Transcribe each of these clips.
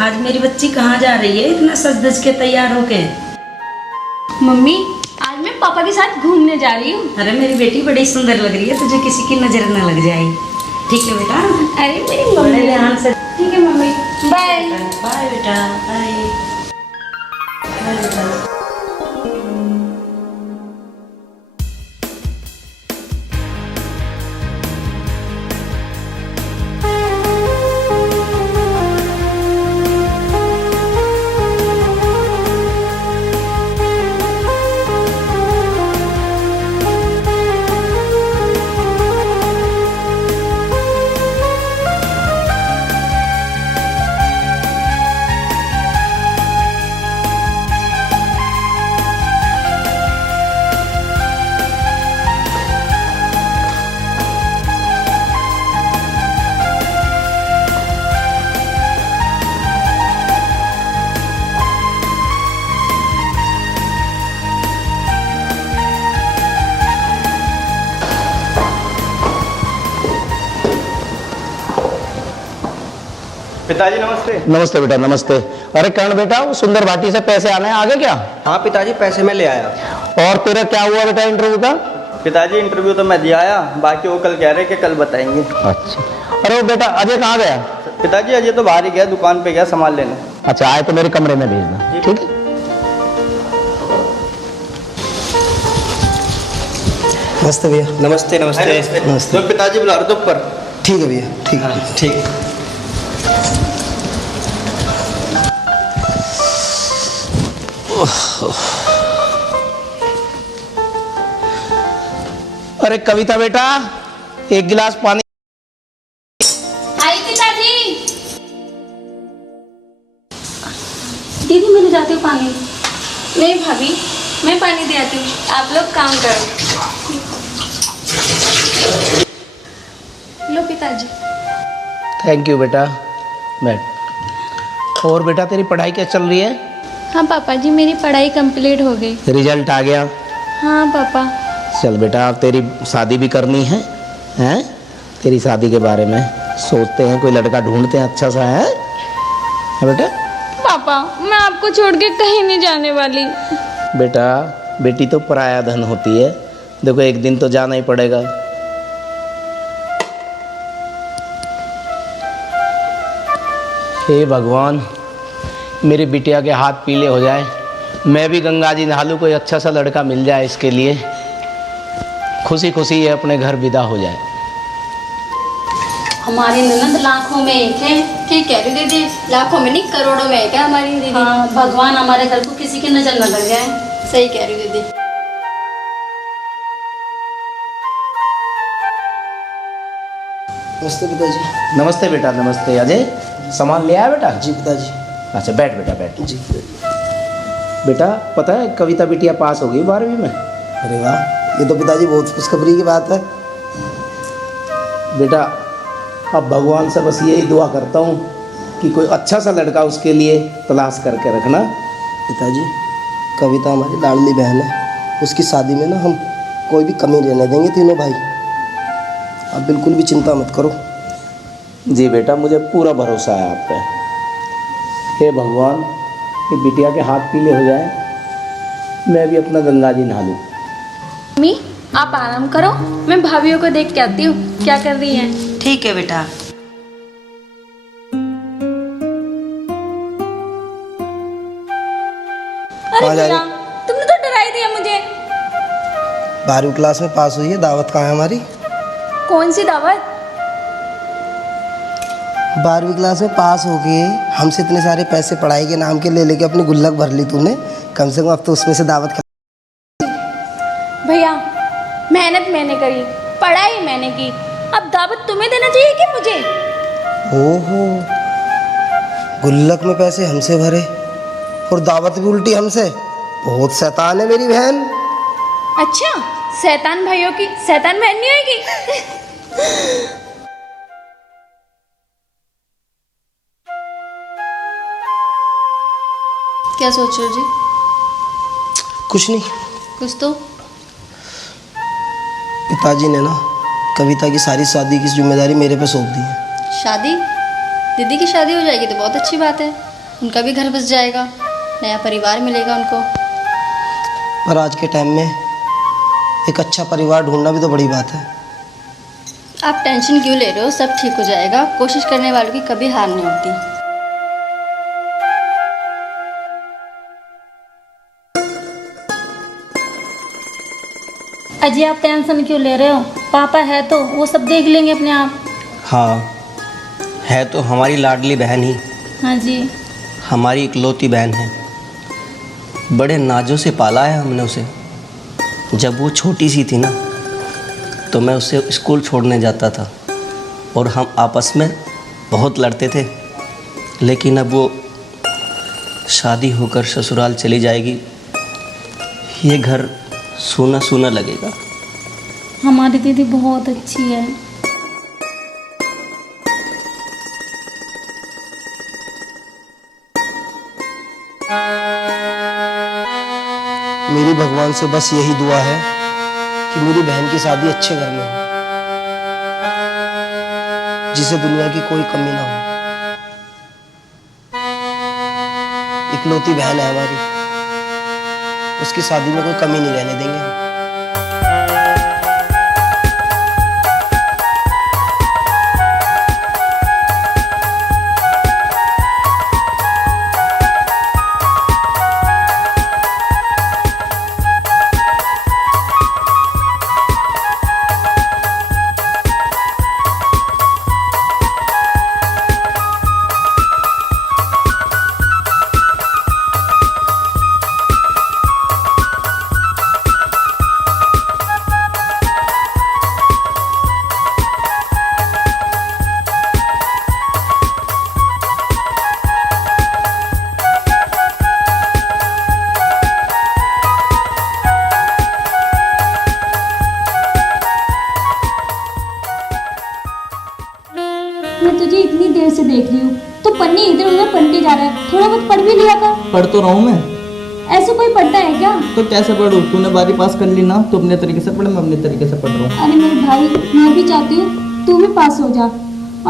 आज मेरी बच्ची कहाँ जा रही है इतना सज धज के तैयार होके? मम्मी आज मैं पापा के साथ घूमने जा रही हूँ। अरे मेरी बेटी बड़ी सुंदर लग रही है, तुझे किसी की नजर न लग जाए। ठीक है बेटा? अरे मेरी बड़े मम्मी। ध्यान से। ठीक है मम्मी, बाय। बाय बेटा, बाय। बाय बेटा। पिताजी नमस्ते। नमस्ते बेटा, नमस्ते। अरे कर्ण बेटा, वो सुंदर भाटी से पैसे आने हैं, आगे क्या? हाँ पिताजी, पैसे मैं ले आया। और तेरा क्या हुआ बेटा इंटरव्यू का? पिताजी इंटरव्यू तो मैं दिया आया, बाकी वो कल कह रहे कि कल बताएंगे। अच्छा। अरे वो बेटा अजय कहाँ गया? पिताजी अजय तो बाहर ही गया, दुकान पे गया सामान लेने। अच्छा, आए तो मेरे कमरे में भेजना, जी। ठीक है? नमस्ते भैया। नमस्ते नमस्ते नमस्ते। तो पिताजी बुला रहे थे ऊपर। ठीक है भैया, ठीक है। ठीक है। अरे कविता बेटा, एक गिलास पानी। आई पिताजी। दीदी मैं ले जाती हूँ पानी। नहीं भाभी, मैं पानी दे आती हूँ, आप लोग काम करो। लो पिताजी। थैंक यू बेटा, बैठ। और बेटा तेरी पढ़ाई क्या चल रही है? हाँ पापा जी, मेरी पढ़ाई कंप्लीट हो गई। रिजल्ट आ गया? हाँ पापा। चल बेटा, अब तेरी शादी भी करनी है, हैं? तेरी शादी के बारे में सोचते हैं, कोई लड़का ढूंढते हैं अच्छा सा, है बेटा? पापा मैं आपको छोड़ के कहीं नहीं जाने वाली। बेटा बेटी तो पराया धन होती है, देखो एक दिन तो जाना ही पड़ेगा। हे भगवान, मेरी बिटिया के हाथ पीले हो जाए, मैं भी गंगा जी नहा लूँ, कोई अच्छा सा लड़का मिल जाए इसके लिए, खुशी खुशी ये अपने घर विदा हो जाए। हमारी ननद लाखों में एक है। ठीक कह रही दीदी, लाखों में नहीं करोड़ों में एक है हमारी दीदी। हाँ, भगवान हमारे घर को किसी की नजर न लग जाए। सही कह रही दीदी। नमस्ते पिताजी। नमस्ते बेटा, नमस्ते। अजय सामान ले आया बेटा? जी पिताजी। अच्छा बैठ बेटा, बैठ। जी। बेटा पता है कविता बिटिया पास हो गई 12वीं में। अरे वाह, ये तो पिताजी बहुत खुशखबरी की बात है। बेटा अब भगवान से बस यही दुआ करता हूँ कि कोई अच्छा सा लड़का उसके लिए तलाश करके रखना। पिताजी, कविता हमारी लाडली बहन है, उसकी शादी में ना हम कोई भी कमी रहने देंगे तीनों भाई। आप बिल्कुल भी चिंता मत करो। जी बेटा, मुझे पूरा भरोसा है आप पे। हे भगवान, कि बिटिया के हाथ पीले हो जाए, मैं भी अपना गंगा जी नहा लूँ। मम्मी आप आराम करो, मैं भाभीयों को देख के आती हूँ क्या कर रही हैं। ठीक है बेटा। अरे कहाँ जा रही? भैया, तुमने तो डरा ही दिया मुझे। 12वीं क्लास में पास हुई है, दावत कहाँ है हमारी? कौन सी दावत? 12वीं क्लास में पास हो गए, हमसे इतने सारे पैसे पढ़ाई के नाम के ले लेके अपनी गुल्लक भर ली तूने, कम से कम अब तो उसमें से दावत खा। भैया मेहनत मैंने करी, पढ़ाई मैंने की, अब दावत तुम्हें देना चाहिए कि मुझे? ओहो, गुल्लक में पैसे हमसे भरे और दावत भी उल्टी हमसे। बहुत शैतान है मेरी बहन। अच्छा, शैतान भाइयों की शैतान बहन नहीं होगी। क्या सोच रहे हो जी? कुछ नहीं, कुछ तो। पिताजी ने ना कविता की सारी शादी की जिम्मेदारी मेरे पे सौंप दी है। शादी? दीदी की शादी हो जाएगी तो बहुत अच्छी बात है। उनका भी घर बस जाएगा, नया परिवार मिलेगा उनको। पर आज के टाइम में एक अच्छा परिवार ढूंढना भी तो बड़ी बात है। आप टेंशन क्यों ले रहे हो, सब ठीक हो जाएगा। कोशिश करने वालों की कभी हार नहीं होती। अजी आप टेंशन क्यों ले रहे हो, पापा है तो वो सब देख लेंगे अपने आप। हाँ, है तो हमारी लाडली बहन ही, हाँ जी। हमारी इकलौती बहन है। बड़े नाजों से पाला है हमने उसे। जब वो छोटी सी थी ना, तो मैं उसे स्कूल छोड़ने जाता था और हम आपस में बहुत लड़ते थे। लेकिन अब वो शादी होकर ससुराल चली जाएगी, ये घर सूना सूना लगेगा। हमारी दीदी बहुत अच्छी है। मेरी भगवान से बस यही दुआ है कि मेरी बहन की शादी अच्छे घर में हो, जिसे दुनिया की कोई कमी ना हो। इकलौती बहन है हमारी, उसकी शादी में कोई कमी नहीं रहने देंगे हम। मैं तुझे इतनी देर से देख रही हूँ, तो पन्नी इधर उधर पलटे जा रहा है। थोड़ा बहुत पढ़ भी लिया कर। पढ़ तो रहा हूँ मैं। ऐसे कोई पढ़ता है क्या? तो कैसे पढ़ूँ? तूने 12वीं पास कर ली ना, तो अपने तरीके से पढ़, मैं अपने तरीके से पढ़ रहा हूँ। अरे मेरे भाई, मैं भी चाहती हूँ तू भी पास हो जा।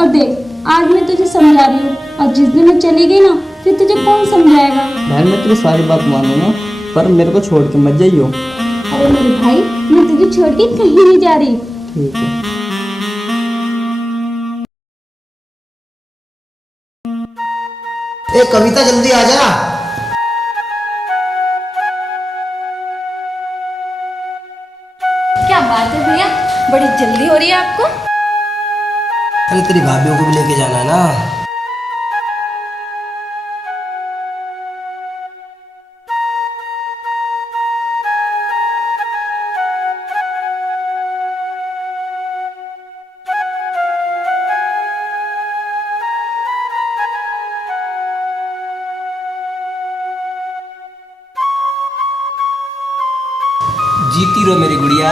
और देख, आज मैं तुझे समझा रही हूँ, और जिस दिन मैं चली गई ना, फिर तुझे कौन समझाएगा? बहन मैं तेरी सारी बात मानूंगा, पर मेरे को छोड़ के मत जाइयो। अरे मेरे भाई, मैं तुझे छोड़ के कहीं नहीं जा रही। ठीक है। ए कविता, जल्दी आ जा। क्या बात है भैया, बड़ी जल्दी हो रही है आपको? अरे तेरी भाभीियों को भी लेके जाना है ना। जीती रहो मेरी गुड़िया।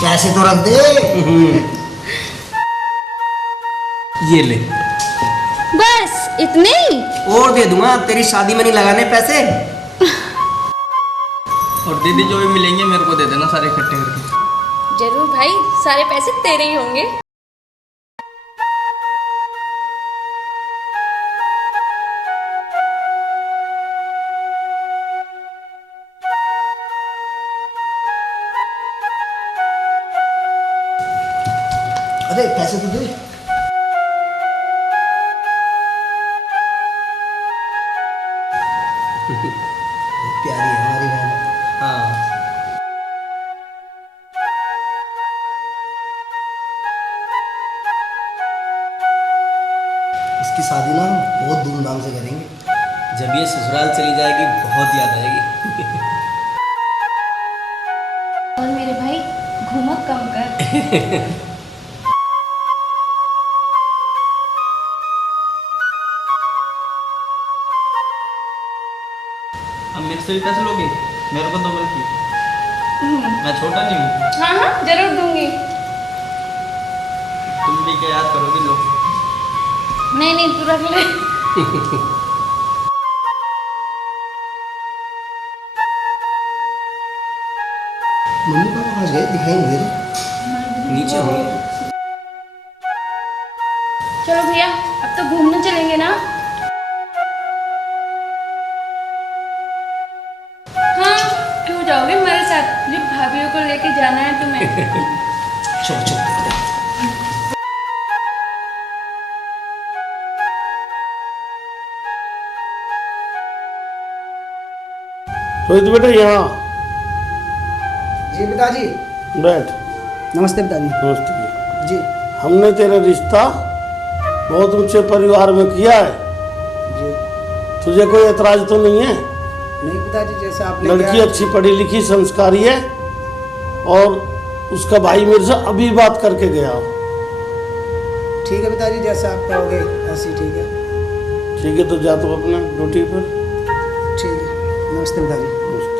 पैसे तो रख दे। ये ले। बस इतने ही? और दे दूंगा, तेरी शादी में नहीं लगाने पैसे। और दीदी जो भी मिलेंगे मेरे को दे देना सारे इकट्ठे करके। जरूर भाई, सारे पैसे तेरे ही होंगे। अरे पैसे तो दे। प्यारी है हमारी बहन। हाँ। इसकी शादी ना हम बहुत धूमधाम से करेंगे। जब ये ससुराल चली जाएगी, बहुत याद आएगी। और मेरे भाई, घूमक कम कर। अब मेरे से भी पैसे लोगे? मेरे को तो बल्कि मैं छोटा नहीं हूँ। हाँ हाँ, जरूर दूंगी। तुम भी क्या याद करोगी लोग? नहीं नहीं, तू रख ले। मम्मी पापा कहाँ गए? दिखाई नहीं दे रहे। नीचे होंगे। चलो भैया, अब तो घूमने चलेंगे ना? जाना है तुम्हें? चलो चलो देखते हैं। रोहित बेटा यहाँ जी पिताजी। बैठ। नमस्ते पिताजी। नमस्ते। जी हमने तेरा रिश्ता बहुत ऊंचे परिवार में किया है, जी। तुझे कोई एतराज तो नहीं है? नहीं पिताजी, जैसा आपने लड़की कहा। अच्छी पढ़ी लिखी संस्कारी है और उसका भाई मेरे से अभी बात करके गया। ठीक है पिताजी, जैसा आप कहोगे ऐसे ठीक है। ठीक है, तो जा तू अपना ड्यूटी पर। ठीक है, नमस्ते पिताजी। नमस्ते।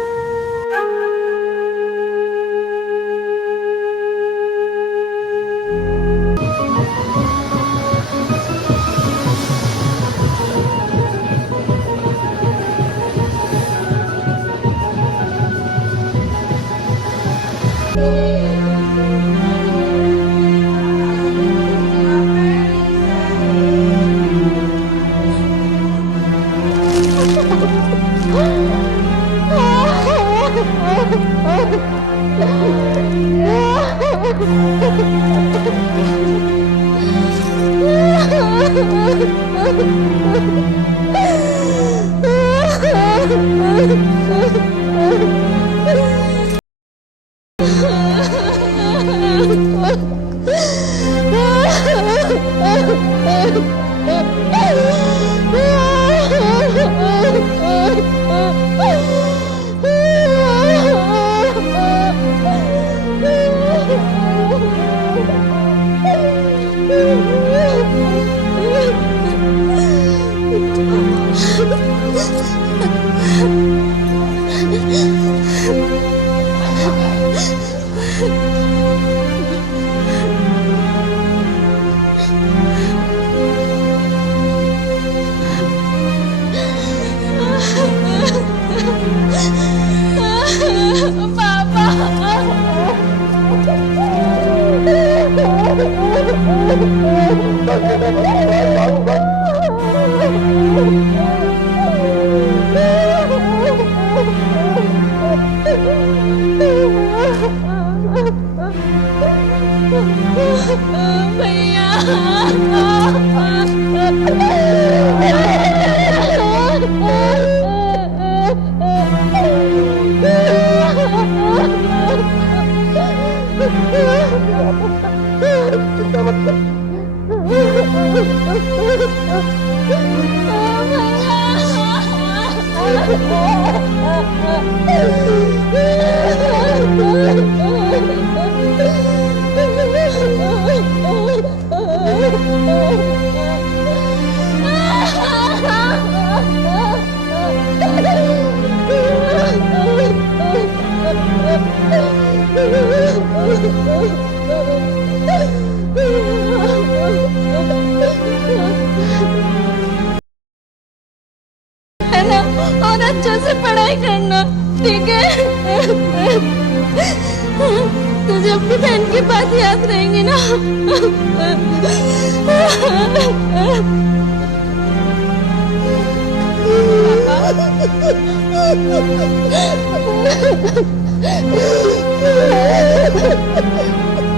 है ना, और अच्छे से पढ़ाई करना, ठीक है? तुझे अपनी बहन की बात याद रहेंगी ना?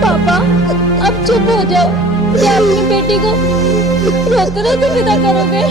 पापा अब चुप हो जाओ। क्या अपनी बेटी को रोते रोते विदा करोगे?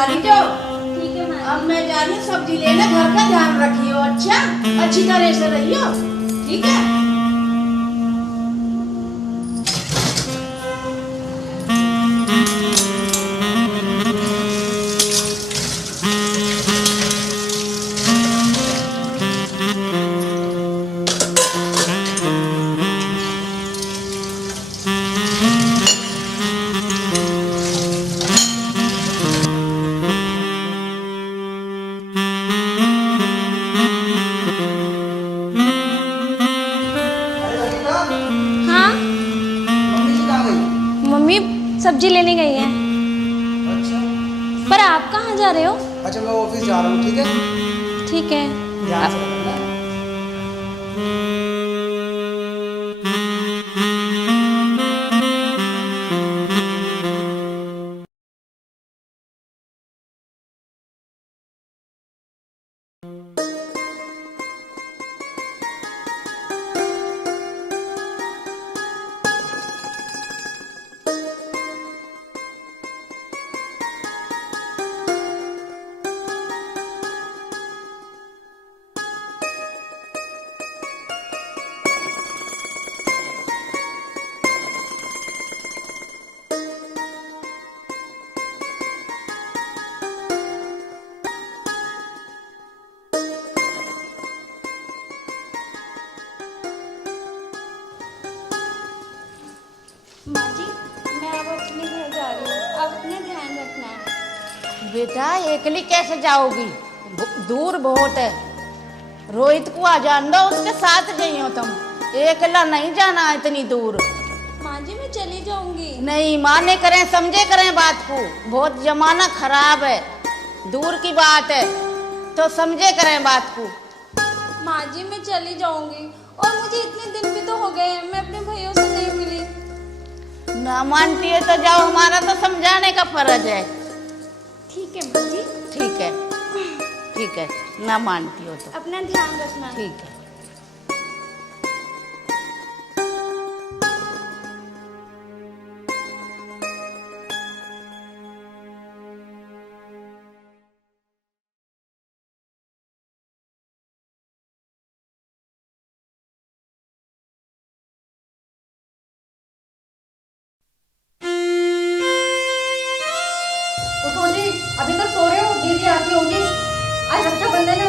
दुलारी जो ठीक है माँ अब मैं जा रही हूँ सब्जी लेने, घर का ध्यान रखियो। अच्छा, अच्छी तरह से रहियो, ठीक है। हाँ मम्मी जी कहाँ गई? मम्मी सब्जी लेने गई हैं। अच्छा पर आप कहाँ जा रहे हो? अच्छा, मैं ऑफिस जा रहा हूँ, ठीक है। ठीक है। ध्यान से रखना। माँ जी मैं अब अपने घर जा रही हूँ, अब अपना ध्यान रखना है। बेटा अकेली कैसे जाओगी? दूर बहुत है। रोहित को आ जान दो, उसके साथ गई हो तुम। अकेला नहीं जाना इतनी दूर। माँ जी मैं चली जाऊंगी। नहीं, माने करें समझे करें बात को। बहुत जमाना खराब है, दूर की बात है तो समझे करें बात को। माँ जी मैं चली जाऊंगी, और मुझे इतने दिन भी तो हो गए हैं, मैं अपने भैया से नहीं मिली। ना मानती है तो जाओ, हमारा तो समझाने का फर्ज है। ठीक है माँ जी। ठीक है, ठीक है, ना मानती हो तो अपना ध्यान रखना। ठीक है। उठो जी, अभी तक सो रहे हो? दीदी आती होगी। आज रक्षाबंधन है।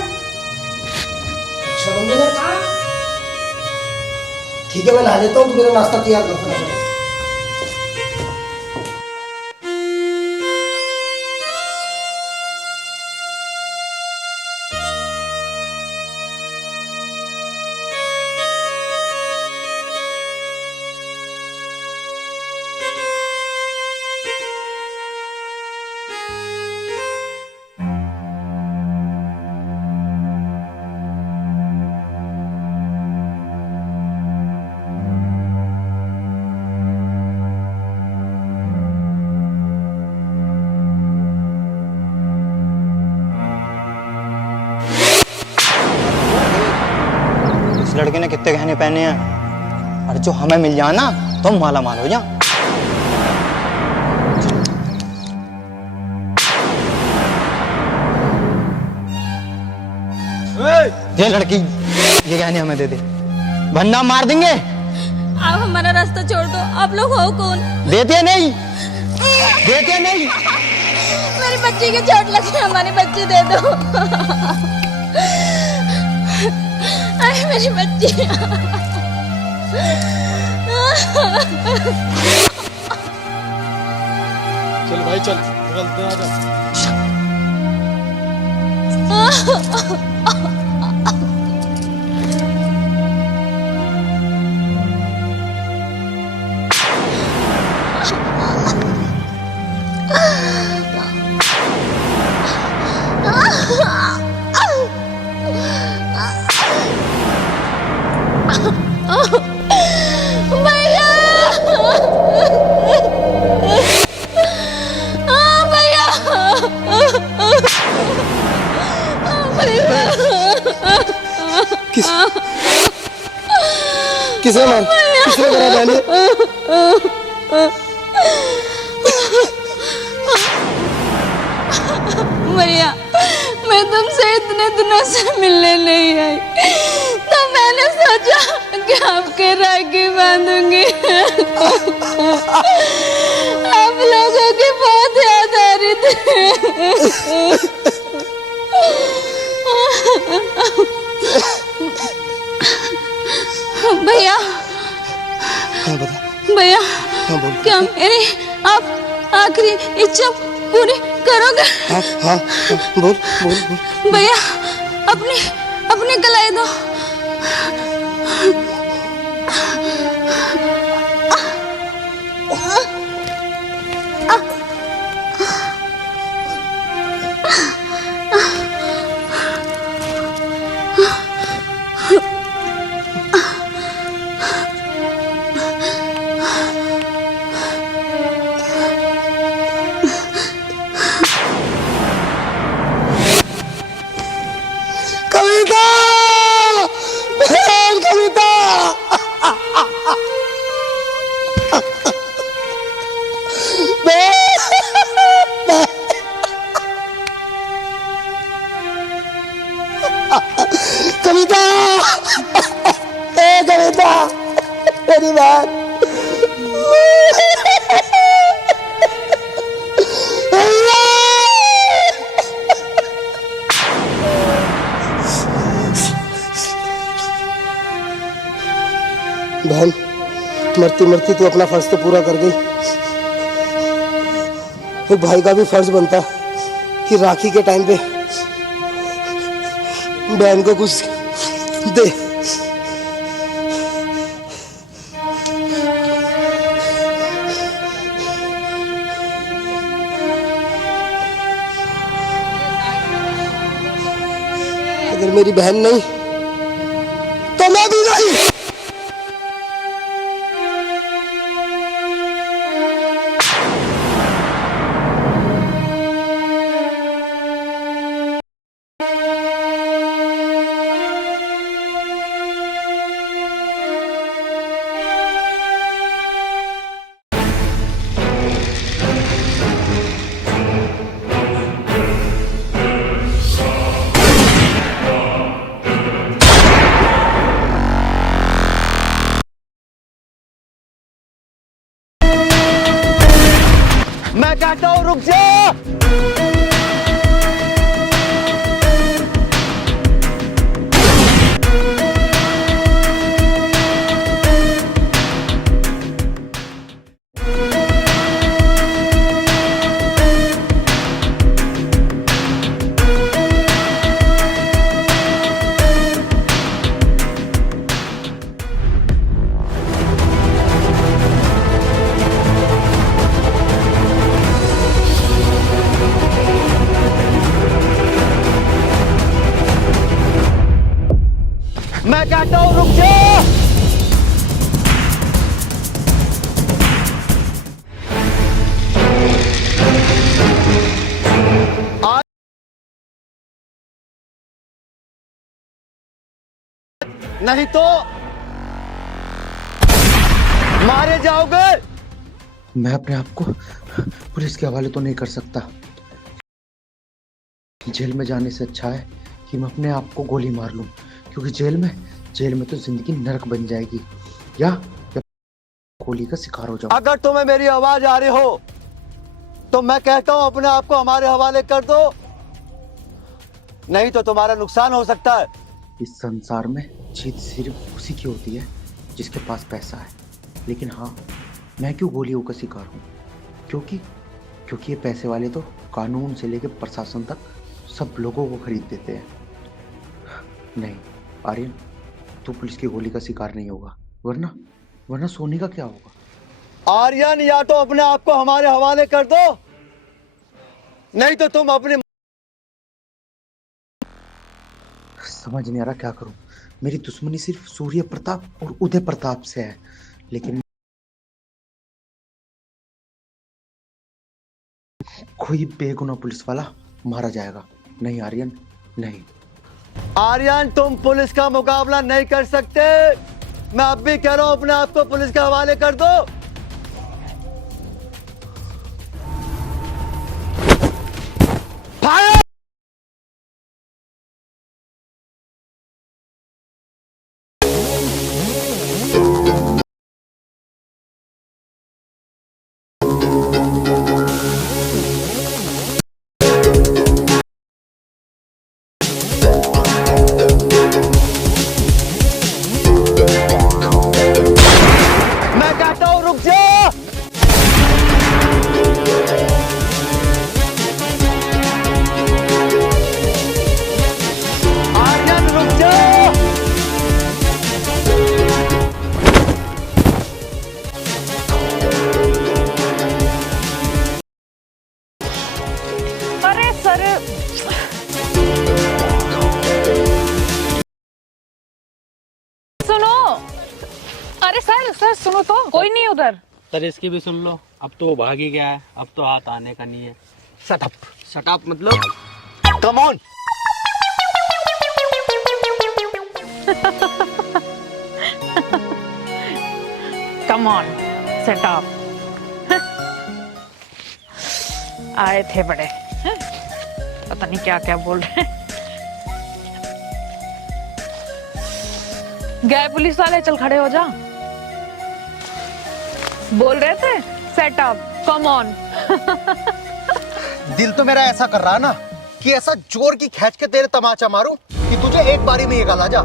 रक्षाबंधन है? हाँ। ठीक है, मैं नहा लेता हूँ, तो मेरा नाश्ता तैयार कर फटाफट। इस लड़के ने कितने गहने पहने हैं, और जो हमें मिल जाए ना तो हम माला माल हो जा। ये लड़की, ये गहने हमें दे दे, वरना मार देंगे। आप हमारा रास्ता छोड़ दो। आप लोग हो कौन? देते नहीं, देते नहीं। मेरी बच्ची की चोट लगी, हमारी बच्ची दे दो। अरे मेरी बच्ची। चल भाई चल, निकलते हैं, आजा। भैया, किसे मार, किसने करा जाने? जाके आपके राखी बांधूंगी। आप लोगों की बहुत याद आ रही थी। भैया भैया क्या मेरी आप आखिरी इच्छा पूरी करोगे? हाँ बोल बोल बोल। भैया अपनी अपनी कलाई दो। कविता, बहन कविता। कविता, ए कविता, मेरी बात। बहन, मरती मरती तू अपना फर्ज तो पूरा कर गई। एक भाई का भी फर्ज बनता कि राखी के टाइम पे बहन को कुछ दे। अगर मेरी बहन नहीं तो मैं भी नहीं। मैं कहता हूँ रुक जा। मैं कहता हूँ रुक जा। नहीं तो मारे जाओगे। मैं अपने आप को पुलिस के हवाले तो नहीं कर सकता। जेल में जाने से अच्छा है कि मैं अपने आप को गोली मार लूं, क्योंकि जेल में तो जिंदगी नरक बन जाएगी, या गोली का शिकार हो जाऊं। अगर तुम्हें मेरी आवाज आ रही हो तो मैं कहता हूं अपने आप को हमारे हवाले कर दो, नहीं तो तुम्हारा नुकसान हो सकता है। इस संसार में जीत सिर्फ उसी की होती है जिसके पास पैसा है। लेकिन हाँ, मैं क्यों गोलियों का शिकार हूँ? क्योंकि ये पैसे वाले तो कानून से लेकर प्रशासन तक सब लोगों को खरीद देते हैं। नहीं आर्यन, तू पुलिस की गोली का शिकार नहीं होगा, वरना सोने का क्या होगा? आर्यन, या तो अपने आप को हमारे हवाले कर दो, नहीं तो तुम अपने। समझ नहीं आ रहा क्या करूं। मेरी दुश्मनी सिर्फ सूर्य प्रताप और उदय प्रताप से है, लेकिन कोई बेगुनाह पुलिस वाला मारा जाएगा। नहीं आर्यन, नहीं। आर्यन, तुम पुलिस का मुकाबला नहीं कर सकते। मैं अब भी कह रहा हूं अपने आप को पुलिस के हवाले कर दो। फायर! रुक जा। आर्यन रुक जा। अरे सर, सुनो। अरे सर सुनो तो, कोई नहीं उधर। सर इसकी भी सुन लो, अब तो वो भाग ही गया है, अब तो हाथ आने का नहीं है। Shut up. शट अप मतलब? Come on. Come on, set up. आए थे बड़े, पता नहीं क्या क्या बोल रहे हैं। गए पुलिस वाले, चल खड़े हो जा। बोल रहे थे सेट अप, कम ऑन। दिल तो मेरा ऐसा कर रहा है ना कि ऐसा जोर की खींच के तेरे तमाचा मारूं कि तुझे एक बारी में ये गला जा।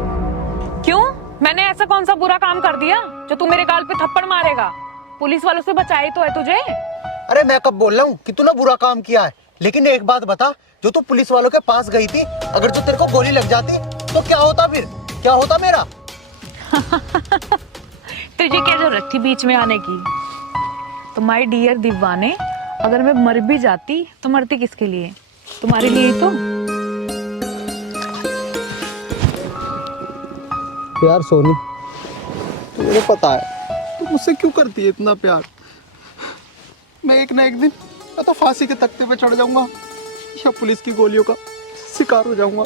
क्यों? मैंने ऐसा कौन सा बुरा काम कर दिया जो तू मेरे गाल पे थप्पड़ मारेगा? पुलिस वालों से बचाई तो है तुझे। अरे मैं कब बोल रहा हूँ कि तूने बुरा काम किया है, लेकिन एक बात बता, जो तू पुलिस वालों के पास गई थी, अगर जो तेरे को गोली लग जाती तो क्या होता? फिर क्या होता मेरा? तुझे क्या जरूरत थी बीच में आने की? तो माय डियर दीवाने, अगर मैं मर भी जाती तो मरती किसके लिए? तुम्हारे लिए ही तो। यार सोनी, तुझे पता है तू मुझसे क्यों करती है इतना प्यार? मैं एक ना एक दिन मैं तो फांसी के तख्ते पे चढ़ जाऊंगा या पुलिस की गोलियों का शिकार हो जाऊंगा।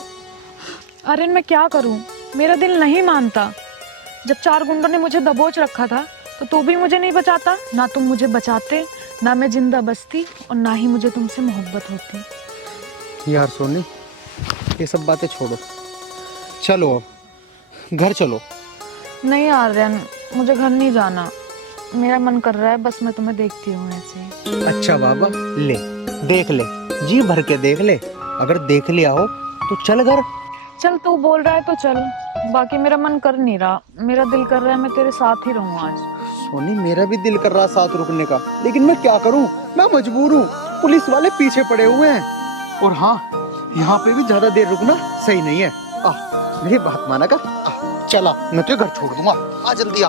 अरे मैं क्या करूं, मेरा दिल नहीं मानता। जब 4 गुंडों ने मुझे दबोच रखा था तो तू भी मुझे नहीं बचाता। ना तुम मुझे बचाते, ना मैं जिंदा बचती, और ना ही मुझे तुमसे मोहब्बत होती। यार सोनी, ये सब बातें छोड़ो, चलो अब घर चलो। नहीं आर्यन, मुझे घर नहीं जाना। मेरा मन कर रहा है बस मैं तुम्हें देखती हूँ ऐसे। अच्छा बाबा, ले देख ले, जी भर के देख ले, अगर देख लिया हो तो चल घर। चल तू बोल रहा है तो चल, बाकी मेरा मन कर नहीं रहा। मेरा दिल कर रहा है मैं तेरे साथ ही रहूं आज। सोनी, मेरा भी दिल कर रहा साथ रुकने का, लेकिन मैं क्या करूं, मैं मजबूर हूं। पुलिस वाले पीछे पड़े हुए हैं, और हाँ, यहाँ पे भी ज्यादा देर रुकना सही नहीं है। मेरी बात माना कर, चला, मैं तुझे घर छोड़ दूंगा, आ जल्दी आ।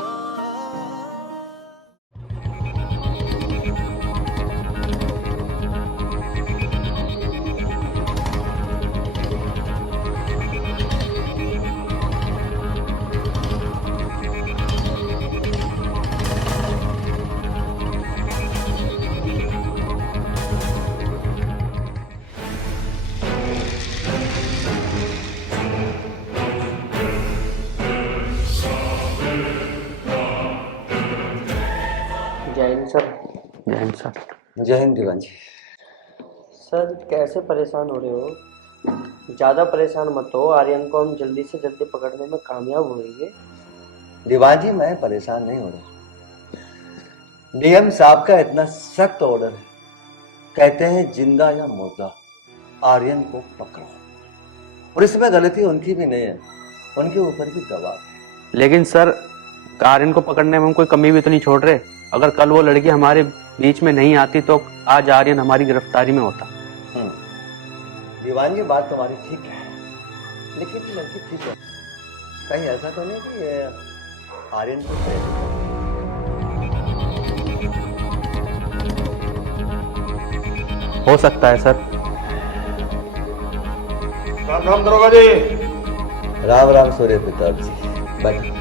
जय हिंद सर। जय हिंद सर। जय हिंद दीवान जी। सर कैसे परेशान हो रहे हो? ज़्यादा परेशान मत हो, आर्यन को हम जल्दी से जल्दी पकड़ने में कामयाब होंगे। दीवान जी, मैं परेशान नहीं हो रहा। डीएम साहब का इतना सख्त ऑर्डर है, कहते हैं जिंदा या मुर्दा आर्यन को पकड़ो, और इसमें गलती उनकी भी नहीं है, उनके ऊपर भी दबाव है। लेकिन सर, आर्यन को पकड़ने में हम कोई कमी भी तो नहीं छोड़ रहे। अगर कल वो लड़की हमारे बीच में नहीं आती तो आज आर्यन हमारी गिरफ्तारी में होता। दीवान जी, बात तुम्हारी ठीक है, लेकिन ये लड़की ठीक है, कहीं ऐसा तो नहीं कि ये आर्यन को हो सकता है सर। राम दरोगा जी। राम राम सूर्य प्रताप जी, बैठ।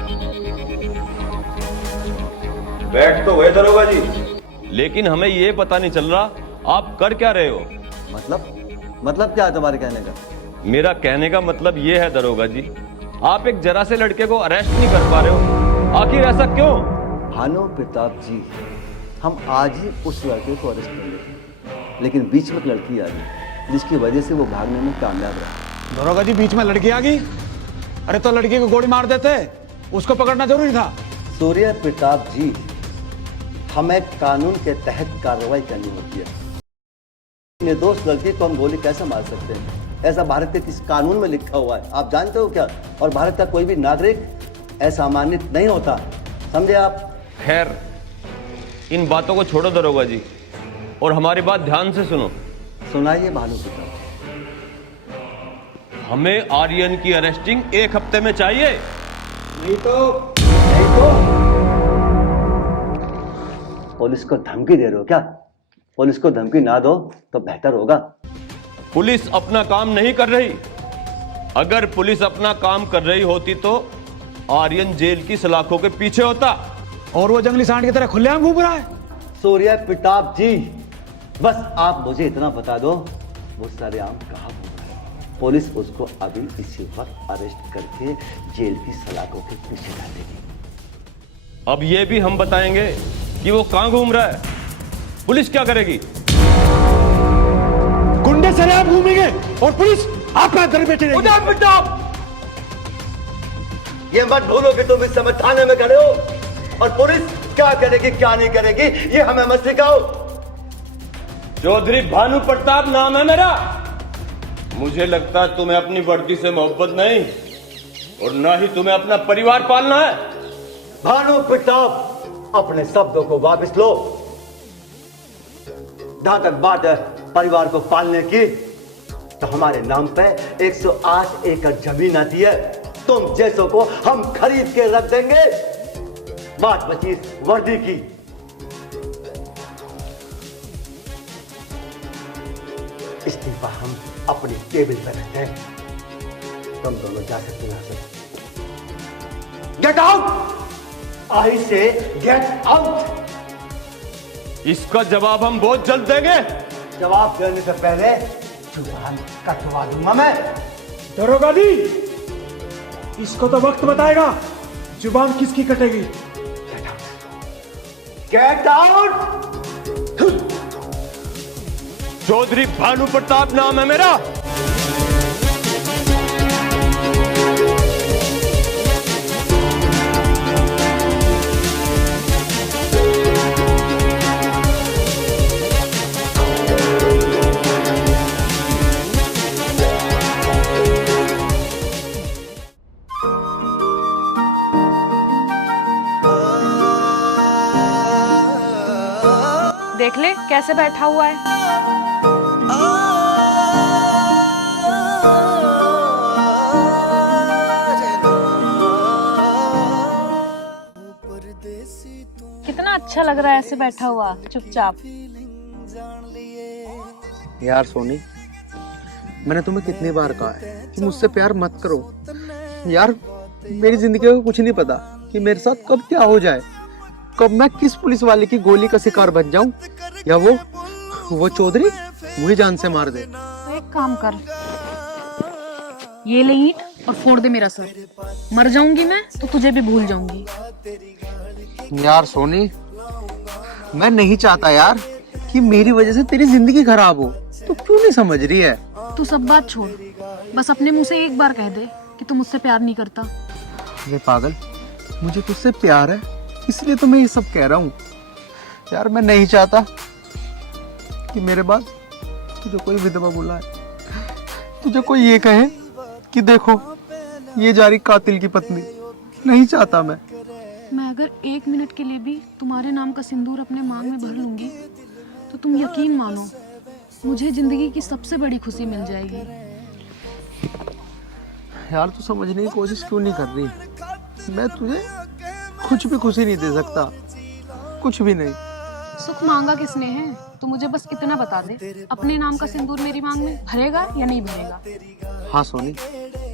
बैठ तो हुए दरोगा जी, लेकिन हमें ये पता नहीं चल रहा आप कर क्या रहे हो। मतलब क्या है तुम्हारे कहने का? मेरा कहने का मतलब ये है दरोगा जी, आप एक जरा से लड़के को अरेस्ट नहीं कर पा रहे हो, आखिर ऐसा क्यों? भानु प्रताप जी, हम आज ही उस लड़के को अरेस्ट कर लेंगे, लेकिन बीच में एक लड़की आ गई जिसकी वजह से वो भागने में कामयाब रहा। दरोगा जी, बीच में लड़की आ गई? अरे तो लड़की को गोली मार देते, उसको पकड़ना जरूरी था। सूर्य प्रताप जी, हमें कानून के तहत कार्रवाई करनी होती है। निर्दोष लड़की को हम गोली कैसे मार सकते हैं? ऐसा भारत के किस कानून में लिखा हुआ है, आप जानते हो क्या? और भारत का कोई भी नागरिक असामान्य नहीं होता, समझे आप? खैर, इन बातों को छोड़ो दरोगा जी, और हमारी बात ध्यान से सुनो। सुनाइए भानु पिता। हमें आर्यन की अरेस्टिंग 1 हफ्ते में चाहिए। नहीं तो पुलिस को धमकी दे रहे हो क्या? पुलिस को धमकी ना दो तो बेहतर होगा। पुलिस अपना काम नहीं कर रही। अगर पुलिस अपना काम कर रही होती तो आर्यन जेल की सलाखों के पीछे होता। और वो जंगली सांड की तरह खुलेआम घूम रहा है। सूर्य प्रताप जी, बस आप मुझे इतना बता दो, वो सरेआम कहाँ घूम रहा है? पुलिस उसको अभी इसी वक्त अरेस्ट करके जेल की सलाखों के पीछे डाल देगी। अब ये भी हम बताएंगे कि वो कहां घूम रहा है। पुलिस क्या करेगी? गुंडे सरेआम घूमेंगे और पुलिस आपका घर बैठे रहेगी। ये मत भूलो कि तुम इस समय थाने में खड़े हो और पुलिस क्या करेगी क्या नहीं करेगी ये हमें मत सिखाओ। चौधरी भानु प्रताप नाम है मेरा। मुझे लगता है तुम्हें अपनी वर्दी से मोहब्बत नहीं और ना ही तुम्हें अपना परिवार पालना है। भानु प्रताप, अपने शब्दों को वापस लो। जहां तक बात है परिवार को पालने की, तो हमारे नाम पे 108 एकड़ जमीन आती है। तुम जैसों को हम खरीद के रख देंगे। बात बची वर्दी की। इस्तीफा हम अपनी टेबल पर रखते हैं। तुम दोनों जा सकते हो यहां से। Get out! आई से गेट आउट! इसका जवाब हम बहुत जल्द देंगे। जवाब देने से पहले जुबान कटवा दूंगा मैं। दरोगा जी, इसको तो वक्त बताएगा जुबान किसकी कटेगी। Get out! चौधरी भानु प्रताप नाम है मेरा। देख ले कैसे बैठा हुआ है। कितना अच्छा लग रहा है ऐसे बैठा हुआ चुपचाप। यार सोनी, मैंने तुम्हें कितनी बार कहा है कि मुझसे प्यार मत करो। यार मेरी जिंदगी को कुछ नहीं पता कि मेरे साथ कब क्या हो जाए, कब मैं किस पुलिस वाले की गोली का शिकार बन जाऊं या वो चौधरी मुझे जान से मार दे। तो एक काम कर, ये ले ईंट और फोड़ दे मेरा सर। मर जाऊंगी मैं तो तुझे भी भूल जाऊंगी। यार सोनी, मैं नहीं चाहता यार कि मेरी वजह से तेरी जिंदगी खराब हो। तू क्यों नहीं समझ रही है? तू सब बात छोड़, बस अपने मुंह से एक बार कह दे कि तू मुझसे प्यार नहीं करता। अरे पागल, मुझे तुझसे प्यार है इसलिए तो मैं ये सब कह रहा हूँ। यार मैं नहीं चाहता कि मेरे बाद तुझे कोई विधवा बुलाए, तुझे कोई ये कहे कि देखो ये जा रही कातिल की पत्नी। नहीं चाहता मैं अगर 1 मिनट के लिए भी तुम्हारे नाम का सिंदूर अपने मांग में भर लूंगी तो तुम यकीन मानो मुझे जिंदगी की सबसे बड़ी खुशी मिल जाएगी। यार तू समझने की कोशिश क्यों नहीं कर रही? मैं तुझे कुछ भी खुशी नहीं दे सकता, कुछ भी नहीं। सुख मांगा किसने है? तू मुझे बस इतना बता दे, अपने नाम का सिंदूर मेरी मांग में भरेगा या नहीं भरेगा? हाँ सोनी,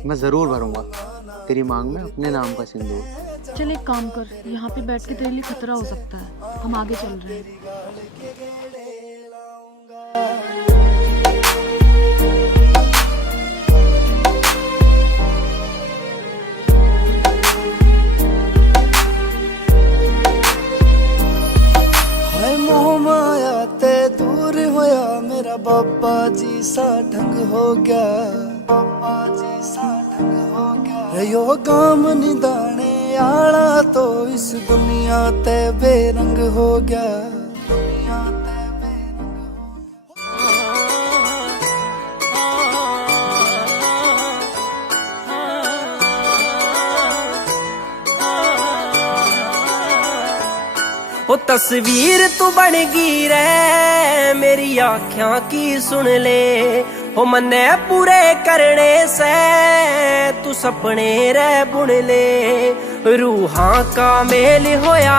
मैं जरूर भरूंगा तेरी मांग में अपने नाम का सिंदूर। चल एक काम कर, यहाँ पे बैठ के तेरे लिए खतरा हो सकता है, हम आगे चल रहे हैं। मोह माया ते दूर होया मेरा बाबा जी सा ढंग हो गया, बाबा जी सा ढंग हो गया। यो काम निदाने आला तो इस दुनिया ते बेरंग हो गया, दुनिया ते बेरंग हो। तस्वीर तू बन गई रे मेरी आँखियां की सुन ले हो मन्ने पूरे करने से तू सपने रे बुन ले रूहां का मेल होया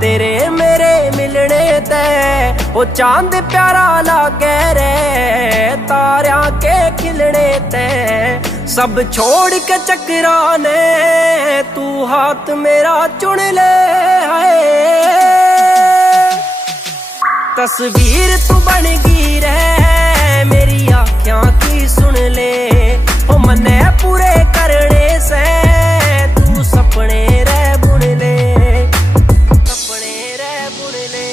तेरे मेरे मिलने ते ओ चांद प्यारा लागे रे तारियां के खिलने ते सब छोड़ के चकराने तू हाथ मेरा चुन ले हाय तस्वीर तू बन गई रे मेरी आँखियां की सुन ले ओ मन्ने पूरे करने से तू सपने रे बुन ले सपने रे बुन ले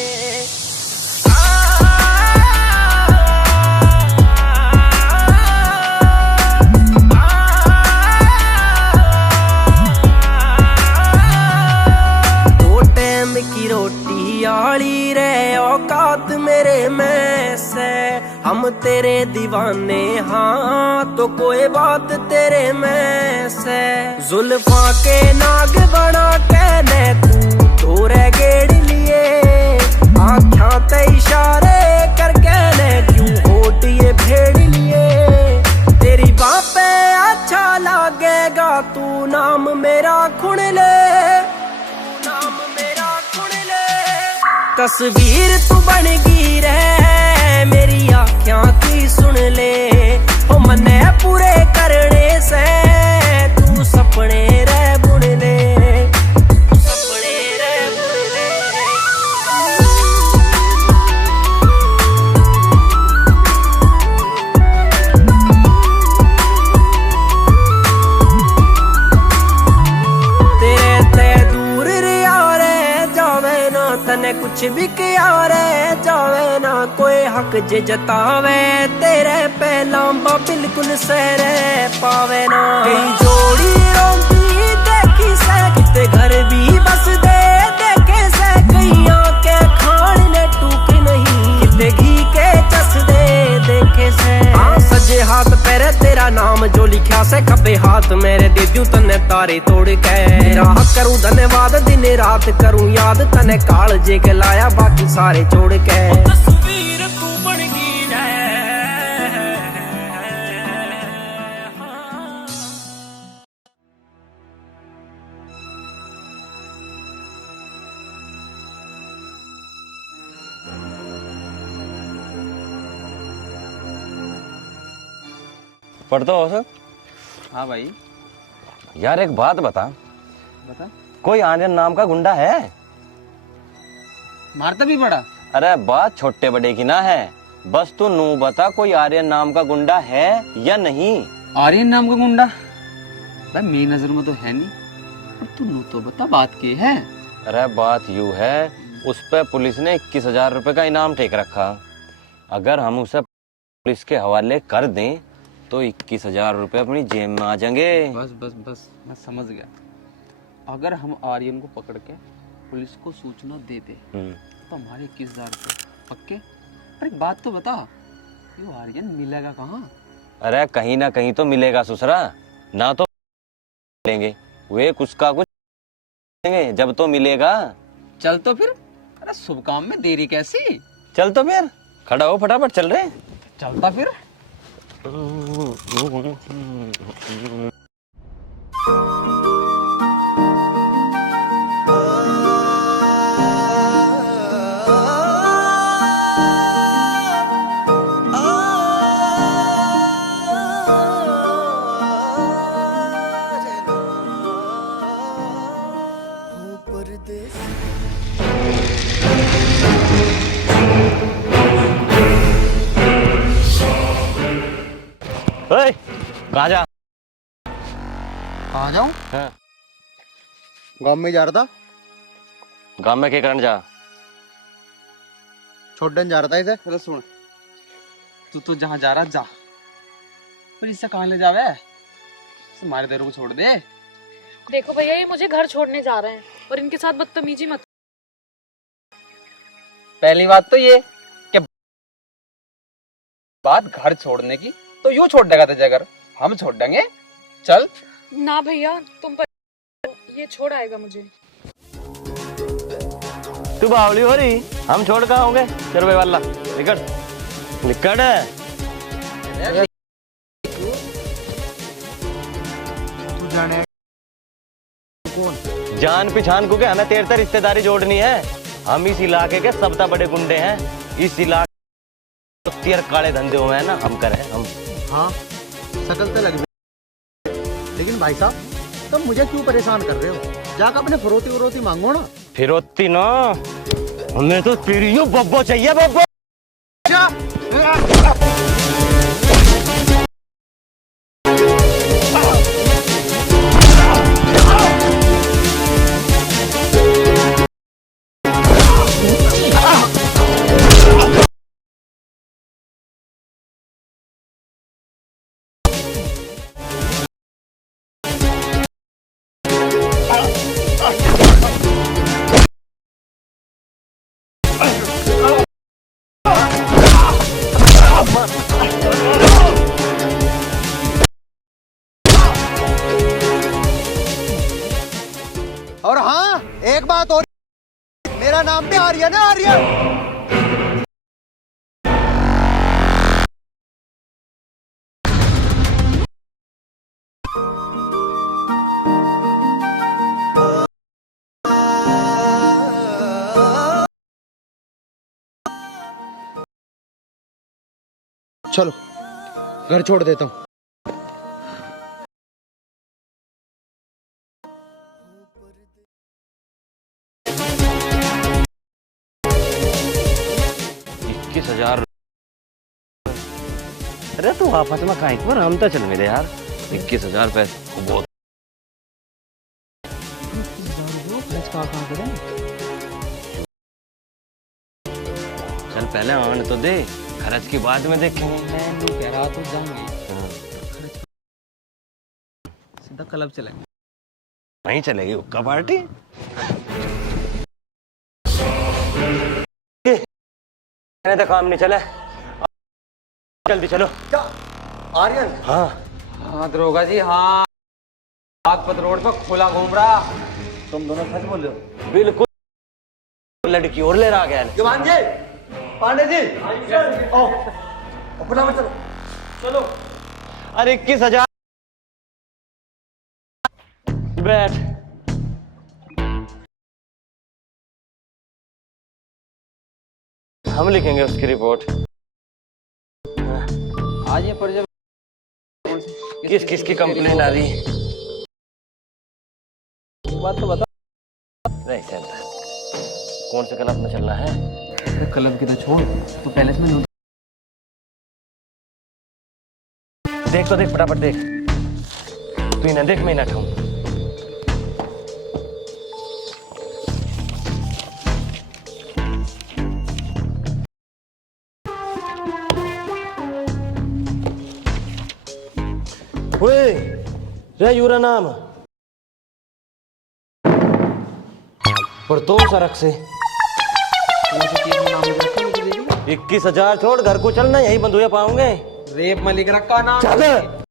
दो टाइम की रोटी आली रे औकात मेरे में से हम तेरे दीवाने हाँ तो कोई बात तेरे में से जुल्फा के नाग बना कहने तू तोरे गेड़ लिए आँखों ते इशारे कर कहने क्यों होट ये भेड़ लिए तेरी बापे अच्छा लगेगा तू नाम मेरा खुन ले नाम मेरा खुन ले तस्वीर तू बन गई रे मेरी आँखियां की सुन ले ओ मन्ने पूरे करने से तू सपने रे बुन ले सपने रे बुन ले तेरे ते दूर रिया रे जावे ना तने कुछ भी किया रे जावे ना कोई हक जे जतावे तेरे पहलांबा बिल्कुल सहरे पावे ना कई जोड़ी रोंदी देखी से किते घर भी बस दे देखे से कईयां के खान ने टूक नहीं किते घी के चस दे देखे से हाँ सजे हाथ पैरे तेरा नाम जो लिखा से खबे हाथ मेरे दे दूं तने तारे तोड़ के तेरा करूं धन्यवाद दिन रात करूं याद तने काल जे के लाया बाकी सारे छोड़ के तस्वीर तू बन गई पढ़ता हो सर? हाँ भाई। यार एक बात बता बता। कोई आर्यन नाम का गुंडा है? मारता भी बड़ा? अरे बात छोटे बड़े की ना है, बस तू नू बता कोई आर्यन नाम का गुंडा है या नहीं? आर्यन नाम का गुंडा भाई मेरी नजर में तो है नहीं, पर तू नू तो बता बात की है। अरे बात यूं है, उस पे पुलिस ने 21,000 रुपए का इनाम टेक रखा। अगर हम उसे पुलिस के हवाले कर दें तो 21,000 रुपए अपनी जेब में आ जाएंगे। बस बस बस मैं समझ गया। अगर हम आर्यन को पकड़ के पुलिस को सूचना दे दे तो हमारे 21,000 रुपए पक्के। अरे एक बात तो बता, ये आर्यन मिलेगा कहाँ? अरे कहीं ना कहीं तो मिलेगा ससुरा, ना तो लेंगे वे कुछ का कुछ लेंगे जब तो मिलेगा। चल तो फिर, अरे शुभ काम में देरी कैसी? चल तो फिर, खड़ा हो फटाफट चल रहे। चलता फिर। कहाँ जा? कहाँ जाऊँ? हाँ। गाँव में जा रहा था। गाँव में क्या करने जा? छोड़ने जा रहा था इसे। अरे सुन, तू जहाँ जा रहा जा, पर इससे कहाँ ले जावे? हमारे देरों को छोड़ दे। देखो भैया, ये मुझे घर छोड़ने जा रहे हैं और इनके साथ बदतमीजी मत। पहली बात तो ये कि बात घर छोड़ने की, तो यूं छोड़ देगा तुझे घर, हम छोड़ देंगे। चल ना भैया, तुम पर ये छोड़ आएगा मुझे। तू बावली हो रही, हम छोड़ कहाँ होंगे। चलो भाई वाला निकट निकट है। तू जाने कौन? जान पहचान को क्या, हमें तेरे से रिश्तेदारी जोड़नी है। हम इस इलाके के सबसे बड़े गुंडे हैं। इस इलाके तो तेर काले धंधे हुए हैं ना, हम करे हम। हाँ शकल से लग, लेकिन भाई साहब तुम मुझे क्यों परेशान कर रहे हो? जाकर अपने फरोती मांगो ना। फिरोती ना, हमें तो तेरी बब्बो चाहिए, बब्बो। और हाँ एक बात और, मेरा नाम भी आर्यन है, आर्यन। चलो घर छोड़ देता हूँ। अरे तू वापस में कहीं पर हम तो चल मिले यार। 21,000 पैसे बहुत। चल पहले आने तो दे, खर्च की बाद में देखेंगे। मैं नहीं कह रहा, तो जाएंगे सीधा क्लब चलेंगे। वहीं चलेगी हुक्का पार्टी। मैंने तो काम नहीं चला, जल्दी चलो। क्या आर्यन? हाँ हाँ दरोगा जी, हाँ बागपत रोड पर खुला घूम रहा। तुम दोनों सच बोल रहे हो? बिल्कुल। लड़की और ले रहा गया। जवान जी, पांडे जी, आओ अपना चलो चलो। अरे 21,000 बैठ। हम लिखेंगे उसकी रिपोर्ट। आज ये पर्चा किस किस की कंप्लेंट आ रही है? बात तो बता। नहीं सर, कौन से क्लब में चलना है? क्लब की तो छोड़, तो पैलेस में देख तो देख, फटाफट देख। तू इन्हें देख, मैं इन्हें खाऊं। ओए रे यूरा नाम पर तो सरक से 21,000 छोड़, घर को चलना, यही बंधुए पाऊंगे। रेप में लिख रखा नाम। चल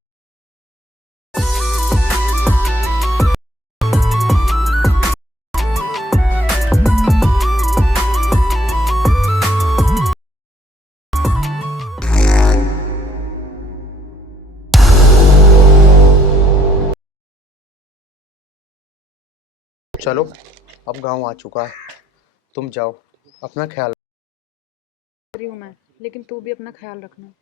चलो अब गांव आ चुका है, तुम जाओ अपना ख्याल। रही हूँ मैं, लेकिन तू भी अपना ख्याल रखना।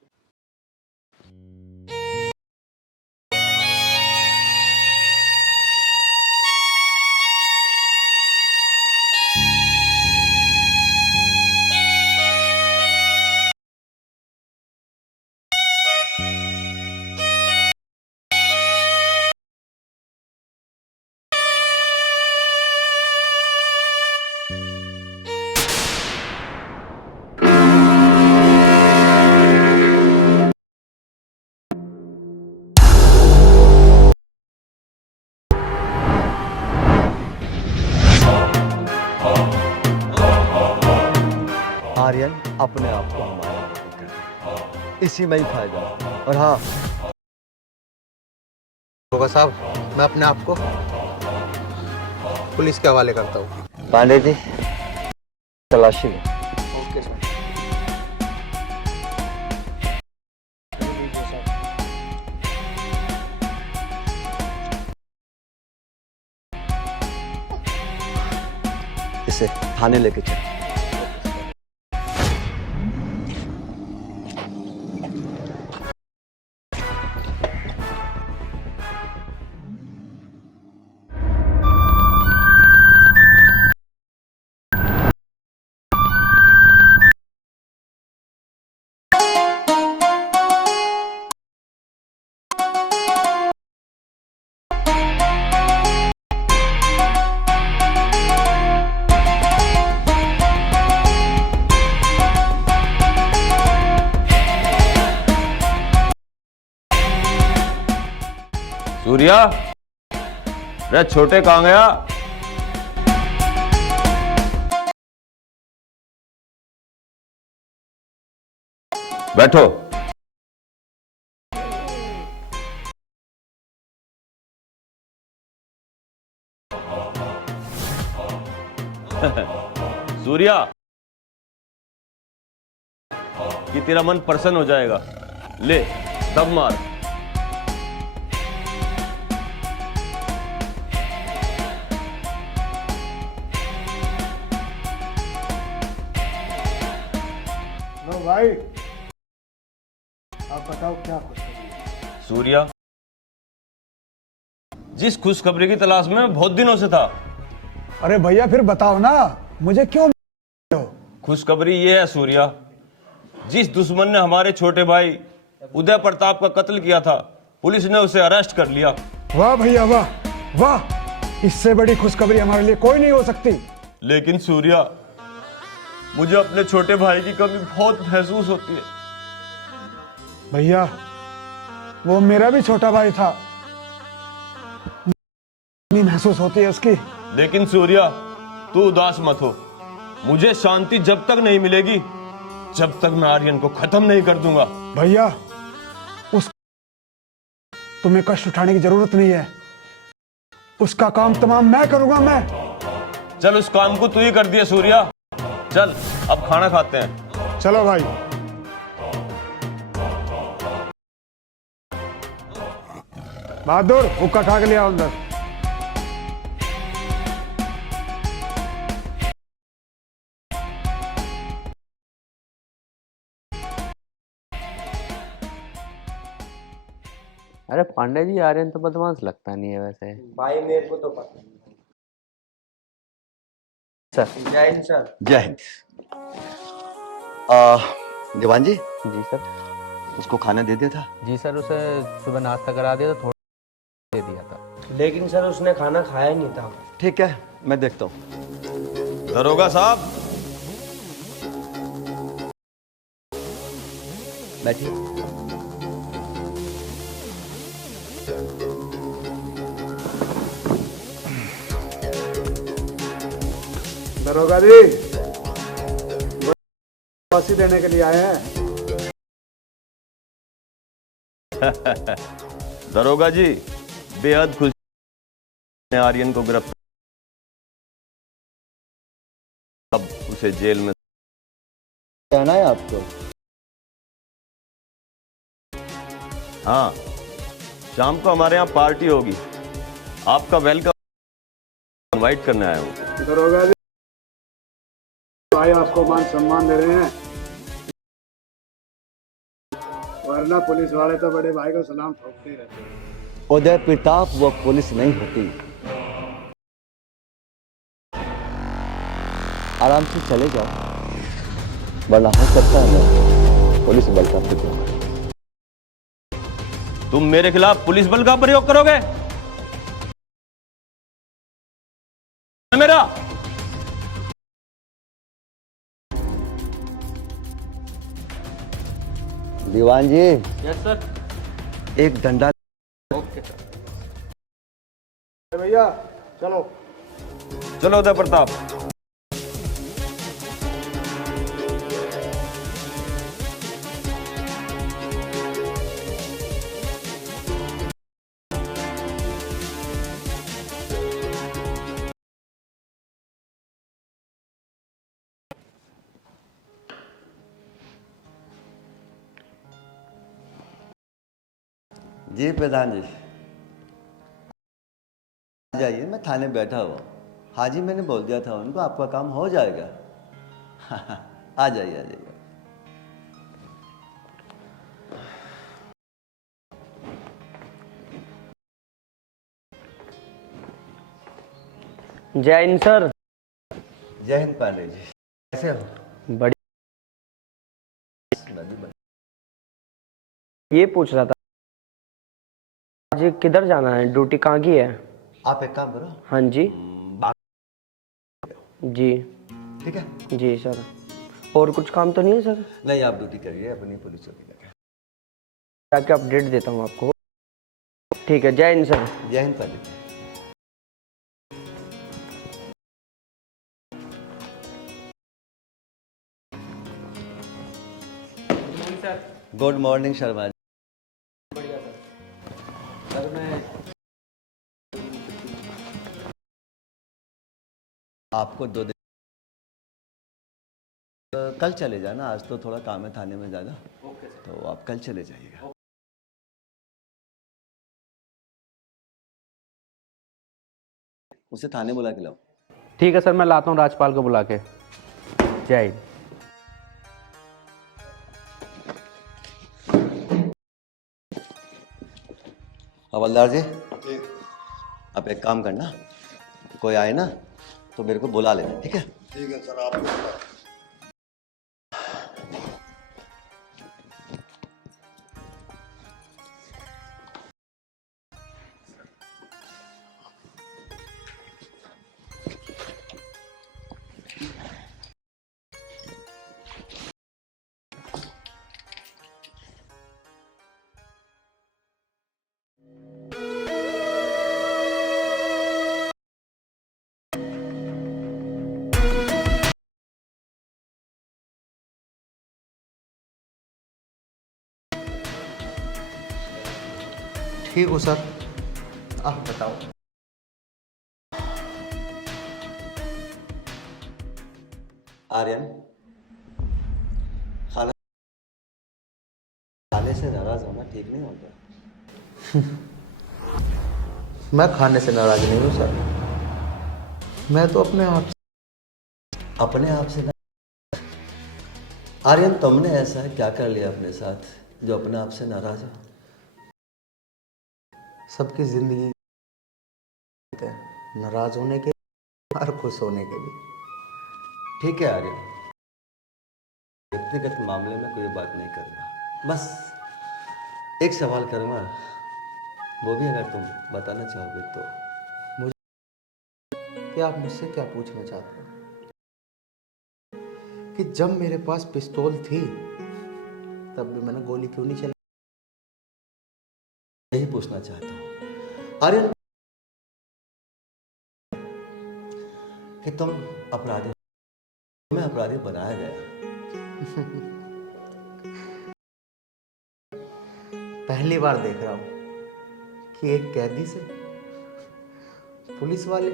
आर्यन अपने आप को हमारा कर, इसी में ही फायदा। और हाँ होगा साहब, मैं अपने आप को पुलिस के हवाले करता हूँ। पांडे जी, तलाशी लो। Okay sir. इसे थाने लेके चल। सूर्या, रे छोटे कहाँ गया? बैठो। सूर्या, कि तेरा मन प्रसन्न हो जाएगा। ले दम मार। लो भाई, आप बताओ क्या खुशखबरी? सूर्या, जिस खुशखबरी की तलाश में मैं बहुत दिनों से था। अरे भैया फिर बताओ ना, मुझे क्यों? खुशखबरी ये है सूर्या, जिस दुश्मन ने हमारे छोटे भाई उदय प्रताप का कत्ल किया था, पुलिस ने उसे अरेस्ट कर लिया। वाह भैया वाह वाह, इससे बड़ी खुशखबरी हमारे लिए कोई नहीं हो सकती। लेकिन सूर्या, मुझे अपने छोटे भाई की कमी बहुत महसूस होती है। भैया, वो मेरा भी छोटा भाई था, नहीं महसूस होती है उसकी। लेकिन सूर्या, तू उदास मत हो। मुझे शांति जब तक नहीं मिलेगी, जब तक मैं आर्यन को खत्म नहीं कर दूंगा। भैया, उस तुम्हें कष्ट उठाने की जरूरत नहीं है, उसका काम तमाम मैं करूंगा। मैं चल, उस काम को तू ही कर दिया सूर्या। चल अब खाना खाते हैं। चलो भाई। बहादुर, हुक्का खा के ले आओ अंदर। अरे पांडे जी, आर्यन तो बदमाश लगता नहीं है वैसे। भाई मेरे को तो पता नहीं। सर। जय हिंद सर। जय हिंद। दीवान जी। जी सर। उसको खाना दे दिया था? जी सर, उसे सुबह नाश्ता करा दिया था, थोड़ा दे दिया था। लेकिन सर उसने खाना खाया ही नहीं था। ठीक है, मैं देखता हूँ। दरोगा साहब, बैठिए। दरोगा जी, फांसी देने के लिए आए हैं। दरोगा जी, बेहद खुश ने आर्यन को गिरफ्तार, अब उसे जेल में कहना है आपको? हाँ, शाम को हमारे यहाँ पार्टी होगी, आपका वेलकम इनवाइट करने आया हूँ। दरोगा जी, भाई आपको मान सम्मान दे रहे हैं, वरना पुलिस वाले तो बड़े भाई को सलाम ठोकते रहते हैं। उदय प्रताप वो पुलिस नहीं होती। आराम से चले जाओ, वरना हो सकता है मैं पुलिस बल का प्रयोग करूं। तुम मेरे खिलाफ पुलिस बल का प्रयोग करोगे? मेरा दीवान जी। Yes sir. एक डंडा। Okay sir. भैया चलो। चलो उदय प्रताप। जी प्रधान जी, आ जाइए, मैं थाने बैठा हुआ। हाँ जी, मैंने बोल दिया था उनको आपका काम हो जाएगा। आ जाइए आ जाइए। जय हिंद सर। जय हिंद पांडे जी, कैसे हो? बढ़िया। ये पूछ रहा था आज किधर जाना है, ड्यूटी कहाँ की है? आप एक काम करो। हाँ जी जी ठीक है जी सर। और कुछ काम तो नहीं है सर? नहीं, आप ड्यूटी करिए अपनी पुलिस चौकी लगा। जाके अपडेट देता हूँ आपको। ठीक है, जय हिंद सर। जय हिंद पांडे जी। Good morning Sharma ji. बढ़िया सर। मैं आपको 2 दिन कल चले जाना, आज तो थोड़ा काम है थाने में ज़्यादा। Okay sir. तो आप कल चले जाइएगा। उसे थाने बुला के लाओ। ठीक है सर, मैं लाता हूँ राजपाल को बुला के। जय हिंद। हवलदार जी, आप एक काम करना, कोई आए ना तो मेरे को बुला लेना, ठीक है? ठीक है सर, आप ठीक हो सर, आप बताओ। आर्यन, खाने से नाराज होना ठीक नहीं होता। मैं खाने से नाराज नहीं हूँ सर, मैं तो अपने आप से आर्यन, तुमने ऐसा क्या कर लिया अपने साथ जो अपने आप से नाराज हो? सबकी जिंदगी है, नाराज होने के और खुश होने के भी। ठीक है आर्यन, व्यक्तिगत मामले में कोई बात नहीं करूँगा, बस एक सवाल करूँगा, वो भी अगर तुम बताना चाहोगे तो। कि आप मुझसे क्या पूछना चाहते हो? कि जब मेरे पास पिस्तौल थी तब भी मैंने गोली क्यों नहीं चलाई? यही पूछना चाहता हूँ आर्यन, कि तुम अपराधी, तुम्हें अपराधी बनाया गया। पहली बार देख रहा हूं कि एक कैदी से पुलिस वाले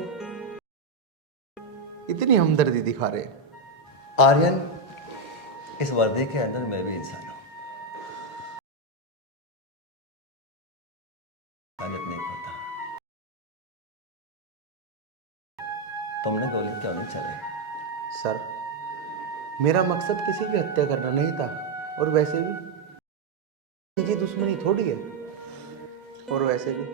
इतनी हमदर्दी दिखा रहे हैं। आर्यन, इस वर्दी के अंदर मैं भी इंसान हूं। गलत नहीं होता। तुमने गोली क्यों नहीं चलाई? सर, मेरा मकसद किसी की हत्या करना नहीं था, और वैसे भी निजी दुश्मनी थोड़ी है, और वैसे भी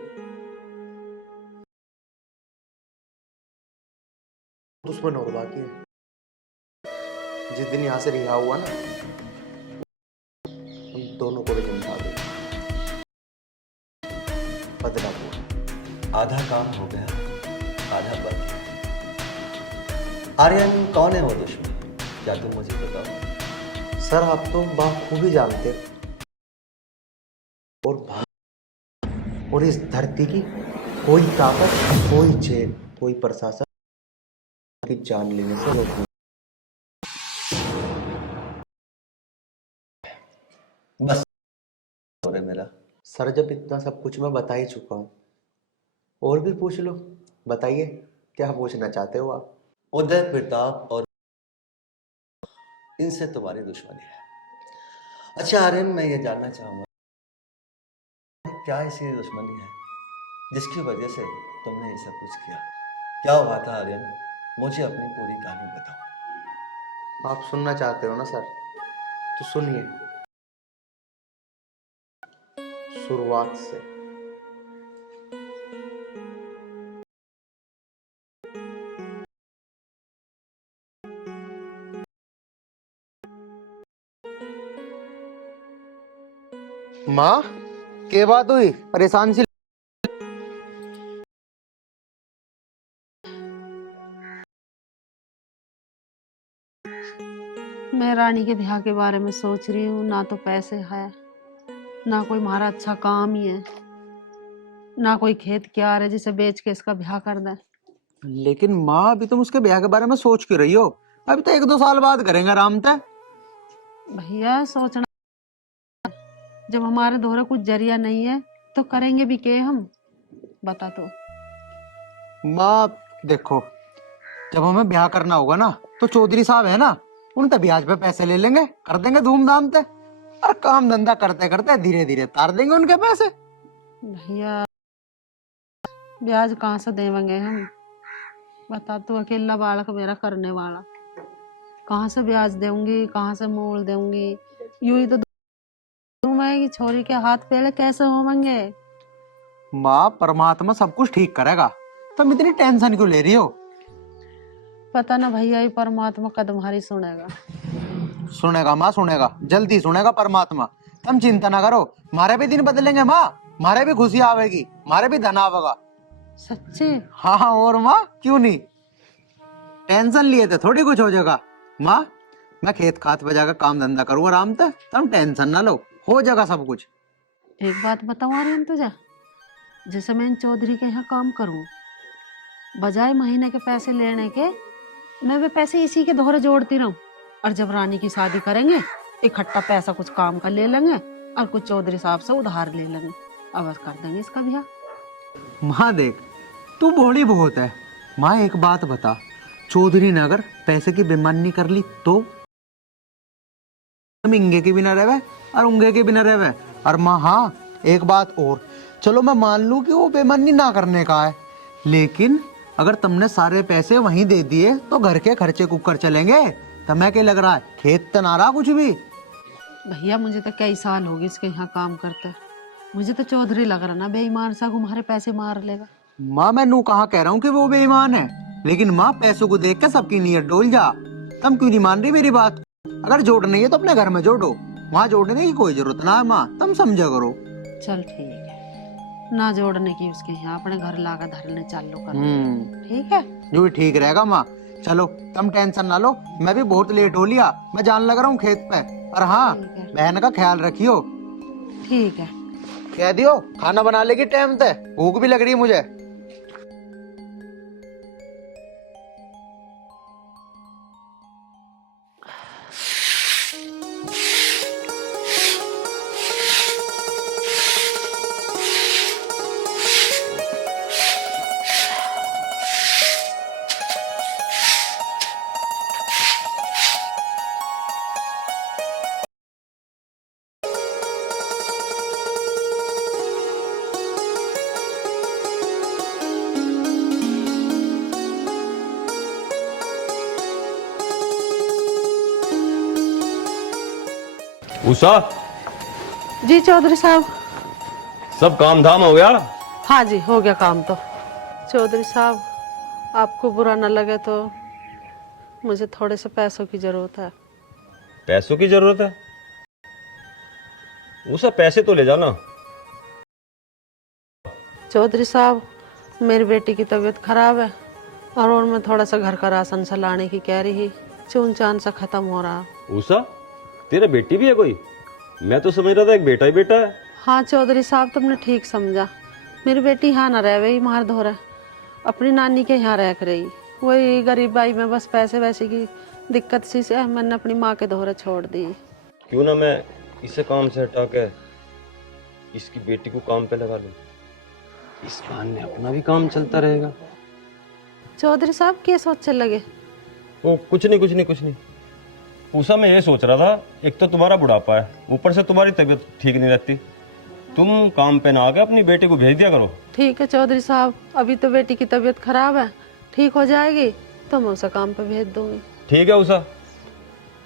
दुश्मन और बाकी है। जिस दिन यहाँ से रिहा हुआ ना, उन दोनों को भी निभा दे। बदलाव आधा काम हो गया, आधा बाकी। आर्यन, कौन है वो दुश्मन? क्या तुम मुझे बताओ? सर, आप तो बाखूबी जानते हो, और इस धरती की कोई ताकत, कोई जेल, कोई प्रशासन की जान लेने से रोक नहीं। बस और मेरा सर, जब इतना सब कुछ मैं बता ही चुका हूँ, और भी पूछ लो। बताइए, क्या पूछना चाहते हो आप? उदय प्रताप और इनसे तुम्हारी दुश्मनी है। अच्छा आर्यन, मैं ये जानना चाहूंगा क्या ऐसी दुश्मनी है जिसकी वजह से तुमने ये सब कुछ किया? क्या हुआ था आर्यन? मुझे अपनी पूरी कहानी बताओ। आप सुनना चाहते हो ना सर, तो सुनिए शुरुआत से। माँ, क्या बात हुई? परेशान सी। मैं रानी के ब्याह के बारे में सोच रही हूँ। ना तो पैसे है, ना कोई हमारा अच्छा काम ही है, ना कोई खेत क्यार है जिसे बेच के इसका ब्याह कर दें। लेकिन माँ, अभी तुम उसके ब्याह के बारे में सोच क्यों रही हो? अभी तो 1-2 साल बाद करेंगे आराम से। भैया सोचना, जब हमारे दोहरे कुछ जरिया नहीं है तो करेंगे भी के हम? बता तो। माँ देखो, जब हमें ब्याह करना होगा ना, तो चौधरी साहब है ना, उनसे ब्याज पे पैसे ले लेंगे, कर देंगे धूमधाम से। और काम धंधा करते करते धीरे धीरे तार देंगे उनके पैसे। भैया ब्याज कहाँ से देवेंगे हम? बता तो, अकेला बालक मेरा करने वाला, कहाँ से ब्याज दूंगी, कहाँ से मोल दूंगी? यूं ही तो मैं कि छोरी के हाथ पहले कैसे होंगे? माँ, परमात्मा सब कुछ ठीक करेगा, तुम इतनी टेंशन क्यों ले रही हो? पता ना भैया, ये परमात्मा कद तुम्हारी सुनेगा। सुनेगा माँ, सुनेगा, जल्दी सुनेगा परमात्मा। तुम चिंता ना करो, हमारे भी दिन बदलेंगे माँ, हमारे भी खुशी आवेगी, हमारे भी धन आवेगा। सच्चे? हाँ, और माँ क्यों नहीं? टेंशन लिए थे थोड़ी कुछ हो जाएगा माँ। मैं खेत खात पे जाकर काम धंधा करूँ आराम से, तुम टेंशन ना लो, हो जाएगा सब कुछ। एक बात बताऊँ आर्यन तुझे, जैसे मैं इन चौधरी के यहाँ काम करूँ, बजाय महीने के पैसे लेने के, मैं वे पैसे इसी के दोहरे जोड़ती रहूं, और जब रानी की शादी करेंगे इकट्ठा पैसा कुछ काम का ले लेंगे और कुछ चौधरी साहब से उधार ले लेंगे, अब कर देंगे इसका ब्याह। माँ देख, तू भोली बहुत है। माँ एक बात बता, चौधरी ने अगर पैसे की बेईमानी कर ली तो? हम इंगे के बिना रहे और उंगे के बिना रहे। और माँ हाँ, एक बात और, चलो मैं मान लूं कि वो बेईमानी ना करने का है, लेकिन अगर तुमने सारे पैसे वहीं दे दिए तो घर के खर्चे कुकर चलेंगे। तुम्हें क्या लग रहा है, खेत तो ना रहा कुछ भी? भैया मुझे तो कई साल हो गए इसके यहाँ काम करते, मुझे तो चौधरी लग रहा ना बेईमान सा, तुम्हारे पैसे मार लेगा। माँ मैं नू कहाँ कह रहा हूँ कि वो बेईमान है, लेकिन माँ पैसों को देख के सबकी नीयत डोल जा। तुम क्यों नहीं मान रही मेरी बात? अगर जोड़नी है तो अपने घर में जोड़ो, वहाँ जोड़ने की कोई जरूरत ना है माँ, तुम समझा करो। चल ठीक है, ना जोड़ने की उसके यहाँ अपने घर लाकर धरने चालू कर, ठीक है? जो भी ठीक रहेगा माँ। चलो तुम टेंशन ना लो, मैं भी बहुत लेट हो लिया, मैं जान लग रहा हूँ खेत पे। और हाँ, बहन का ख्याल रखियो। ठीक है, कह दियो खाना बना लेगी टाइम से, भूख भी लग रही है मुझे। उषा, जी चौधरी साहब। सब काम धाम हो गया? हाँ जी, हो गया काम तो। चौधरी साहब, आपको बुरा न लगे तो मुझे थोड़े से पैसों की जरूरत है। पैसों की जरूरत है? उषा पैसे तो ले जाना। चौधरी साहब, मेरी बेटी की तबीयत खराब है और मैं थोड़ा सा घर का राशन सा लाने की कह रही, चून चान सा खत्म हो रहा। उषा, तेरा बेटी भी है कोई? मैं तो समझ रहा था एक बेटा ही बेटा है। हाँ चौधरी साहब, तुमने ठीक समझा। मेरी बेटी यहाँ न रह वही मार धोरा, अपनी नानी के यहाँ रह रही। वही गरीबाई में बस पैसे वैसे की दिक्कत सी से मैंने अपनी माँ के दोहरे छोड़ दी। क्यों ना मैं इसे काम से हटा के इसकी बेटी को काम पे लगा लूं, इस बहाने अपना भी काम चलता रहेगा। चौधरी साहब क्या सोचने लगे? वो कुछ नहीं। उषा, मैं ये सोच रहा था, एक तो तुम्हारा बुढ़ापा है, ऊपर से तुम्हारी तबीयत ठीक नहीं रहती, तुम काम पे ना आके अपनी बेटी को भेज दिया करो। ठीक है चौधरी साहब, अभी तो बेटी की तबीयत खराब है, ठीक हो जाएगी तो मैं उसे काम पे भेज दूंगी। ठीक है उषा,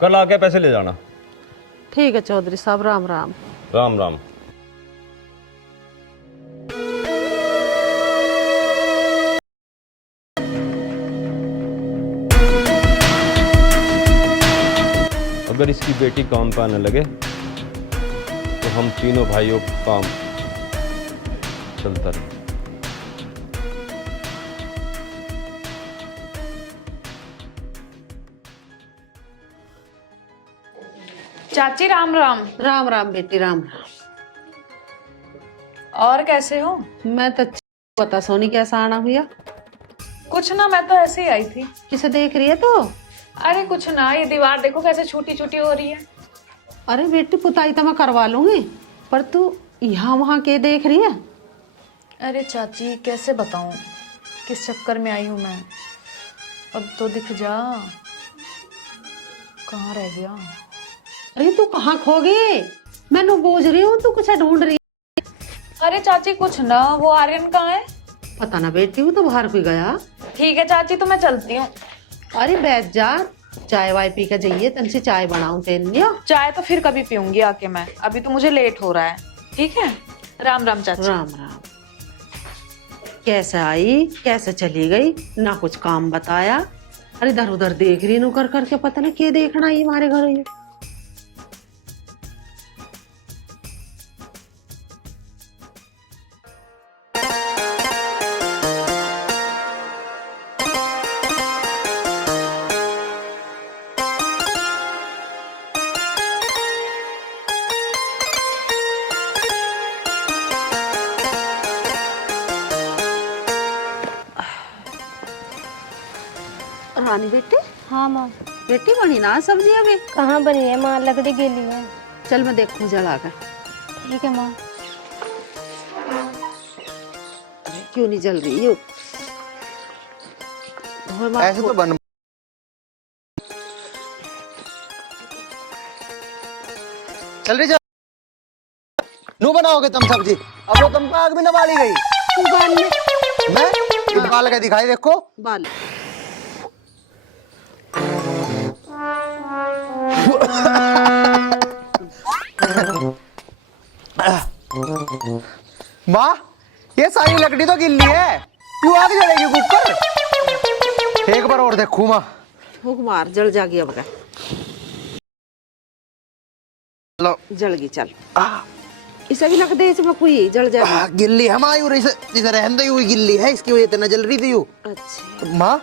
कल आके पैसे ले जाना। ठीक है चौधरी साहब, राम राम। राम राम। अगर इसकी बेटी काम पे आने लगे तो हम तीनों भाइयों का काम चलता रहे। चाची राम राम। राम राम बेटी, राम राम। और कैसे हो? मैं तो बता सोनी, कैसा आना हुआ? कुछ ना, मैं तो ऐसे ही आई थी। किसे देख रही है तो? अरे कुछ ना, ये दीवार देखो कैसे छोटी छोटी हो रही है। अरे बेटी पुताई तो मैं करवा लूंगी, पर तू यहाँ वहाँ के देख रही है? अरे चाची कैसे बताऊं किस चक्कर में आई हूँ मैं। अब तो दिख जा, कहाँ रह गया? अरे तू कहाँ खो गई? मैं नो बोझ रही हूँ, तू कुछ ढूंढ रही है। अरे चाची कुछ ना, वो आर्यन कहाँ है? पता ना बेटी, वो तो बाहर कोई गया। ठीक है चाची, तो मैं चलती हूँ। अरे बैठ जा, चाय वाय पी के जाइए, तन से चाय बनाऊं तेन। चाय तो फिर कभी पीऊंगी आके मैं, अभी तो मुझे लेट हो रहा है। ठीक है, राम राम चाची। राम राम। कैसे आई, कैसे चली गई, ना कुछ काम बताया। अरे इधर उधर देख रही नु कर करके, पता नहीं क्या देखना आई हमारे घर। ये रानी बेटी। हाँ माँ। बेटी बनी ना सब्जी अभी? कहाँ बनी है माँ, लकड़ी गली है। चल मैं देखूं जला कर। ठीक है माँ। अरे क्यों नहीं जल रही हो? ऐसे तो बन चल रही जा। नू बनाओगे तुम सब्जी? अब वो तुम आग भी न बाली गई। तू बाल ले। मैं बाल के दिखाई देखो। बाल। माँ ये सारी लकड़ी तो गिल्ली है, क्यों आग जलेगी कुकर? एक बार और देखू माँ। फूक मार, जल जागी अब का। लो जल गई, चल। इसे भी लग दे, इसमें कोई जल जाएगी। गिल्ली है माँ, जिसे रहने हुई गिल्ली है, इसकी वजह से न जल रही थी यू। अच्छा माँ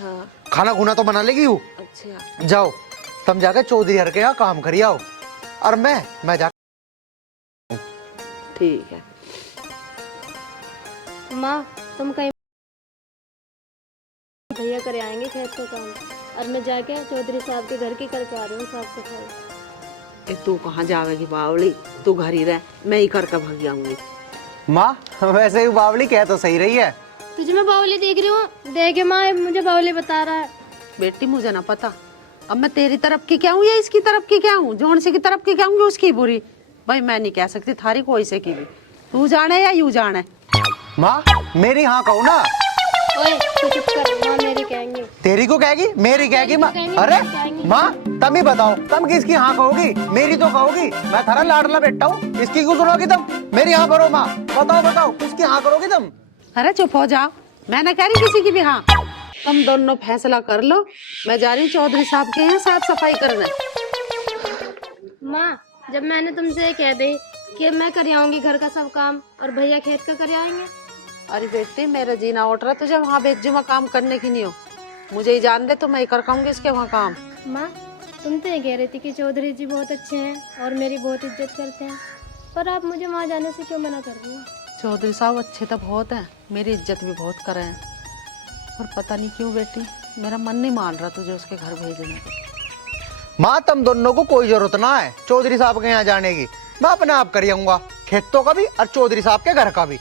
हाँ। खाना खुना तो बना लेगी यू। अच्छा जाओ तुम जाकर चौधरी हर के यहाँ काम करिए आओ, और मैं जा। ठीक है माँ, तुम कहीं भैया करे आएंगे खेत का काम, और मैं जाके चौधरी साहब के घर की करके आ रही हूँ साफ सफाई। तू कहाँ जाएगी बावली, तू घर ही रह, मैं ही करके भाग जाऊंगी। माँ वैसे ही बावली कह तो सही रही है। तुझे मैं बावली देख रही हूँ, देखे माँ मुझे बावली बता रहा है। बेटी मुझे ना पता, अब मैं तेरी तरफ की क्या हूँ या इसकी तरफ की क्या हूँ, जोन से की तरफ की क्या हूँ उसकी बुरी। भाई मैं नहीं कह सकती थारी कोई से की भी, तू जाने या यू जाने। माँ मेरी हाँ कहूँ ना। ओए तू चुप कर, माँ मेरी कहेंगी। तेरी को कहेगी, मेरी कहेगी माँ। अरे माँ तुम ही बताओ, तुम किसकी हाँ कहोगी? मेरी तो कहोगी, मैं थारा लाडला बेटा हूँ, इसकी क्यों सुनोगी तुम? मेरी हाँ करो माँ, बताओ बताओ किसकी हाँ करोगी तुम? अरे चुप हो जाओ, मैं ना कह रही किसी की भी हाँ। तुम दोनों फैसला कर लो, मैं जा रही हूँ चौधरी साहब के यहाँ साफ सफाई करने। माँ जब मैंने तुमसे कह दी कि मैं कर आऊंगी घर का सब काम और भैया खेत का कर आएंगे। अरे बेटी मेरा जीना उठ रहा, तुझे वहाँ भेजू मैं काम करने की नहीं हो, मुझे ही जान दे तो मैं ही कर पाऊंगी इसके वहाँ काम। माँ तुम तो ये कह रही थी कि चौधरी जी बहुत अच्छे हैं और मेरी बहुत इज्जत करते हैं, पर आप मुझे वहाँ जाने से क्यों मना कर रही हो? चौधरी साहब अच्छे तो बहुत हैं, मेरी इज्जत भी बहुत करे हैं, पर पता नहीं क्यों बेटी मेरा मन नहीं मान रहा तुझे उसके घर भेजने को। माँ तुम दोनों को कोई जरूरत ना है चौधरी साहब के यहाँ जाने की, मैं अपने आप कर आऊंगा, खेतों का भी और चौधरी साहब के घर का भी।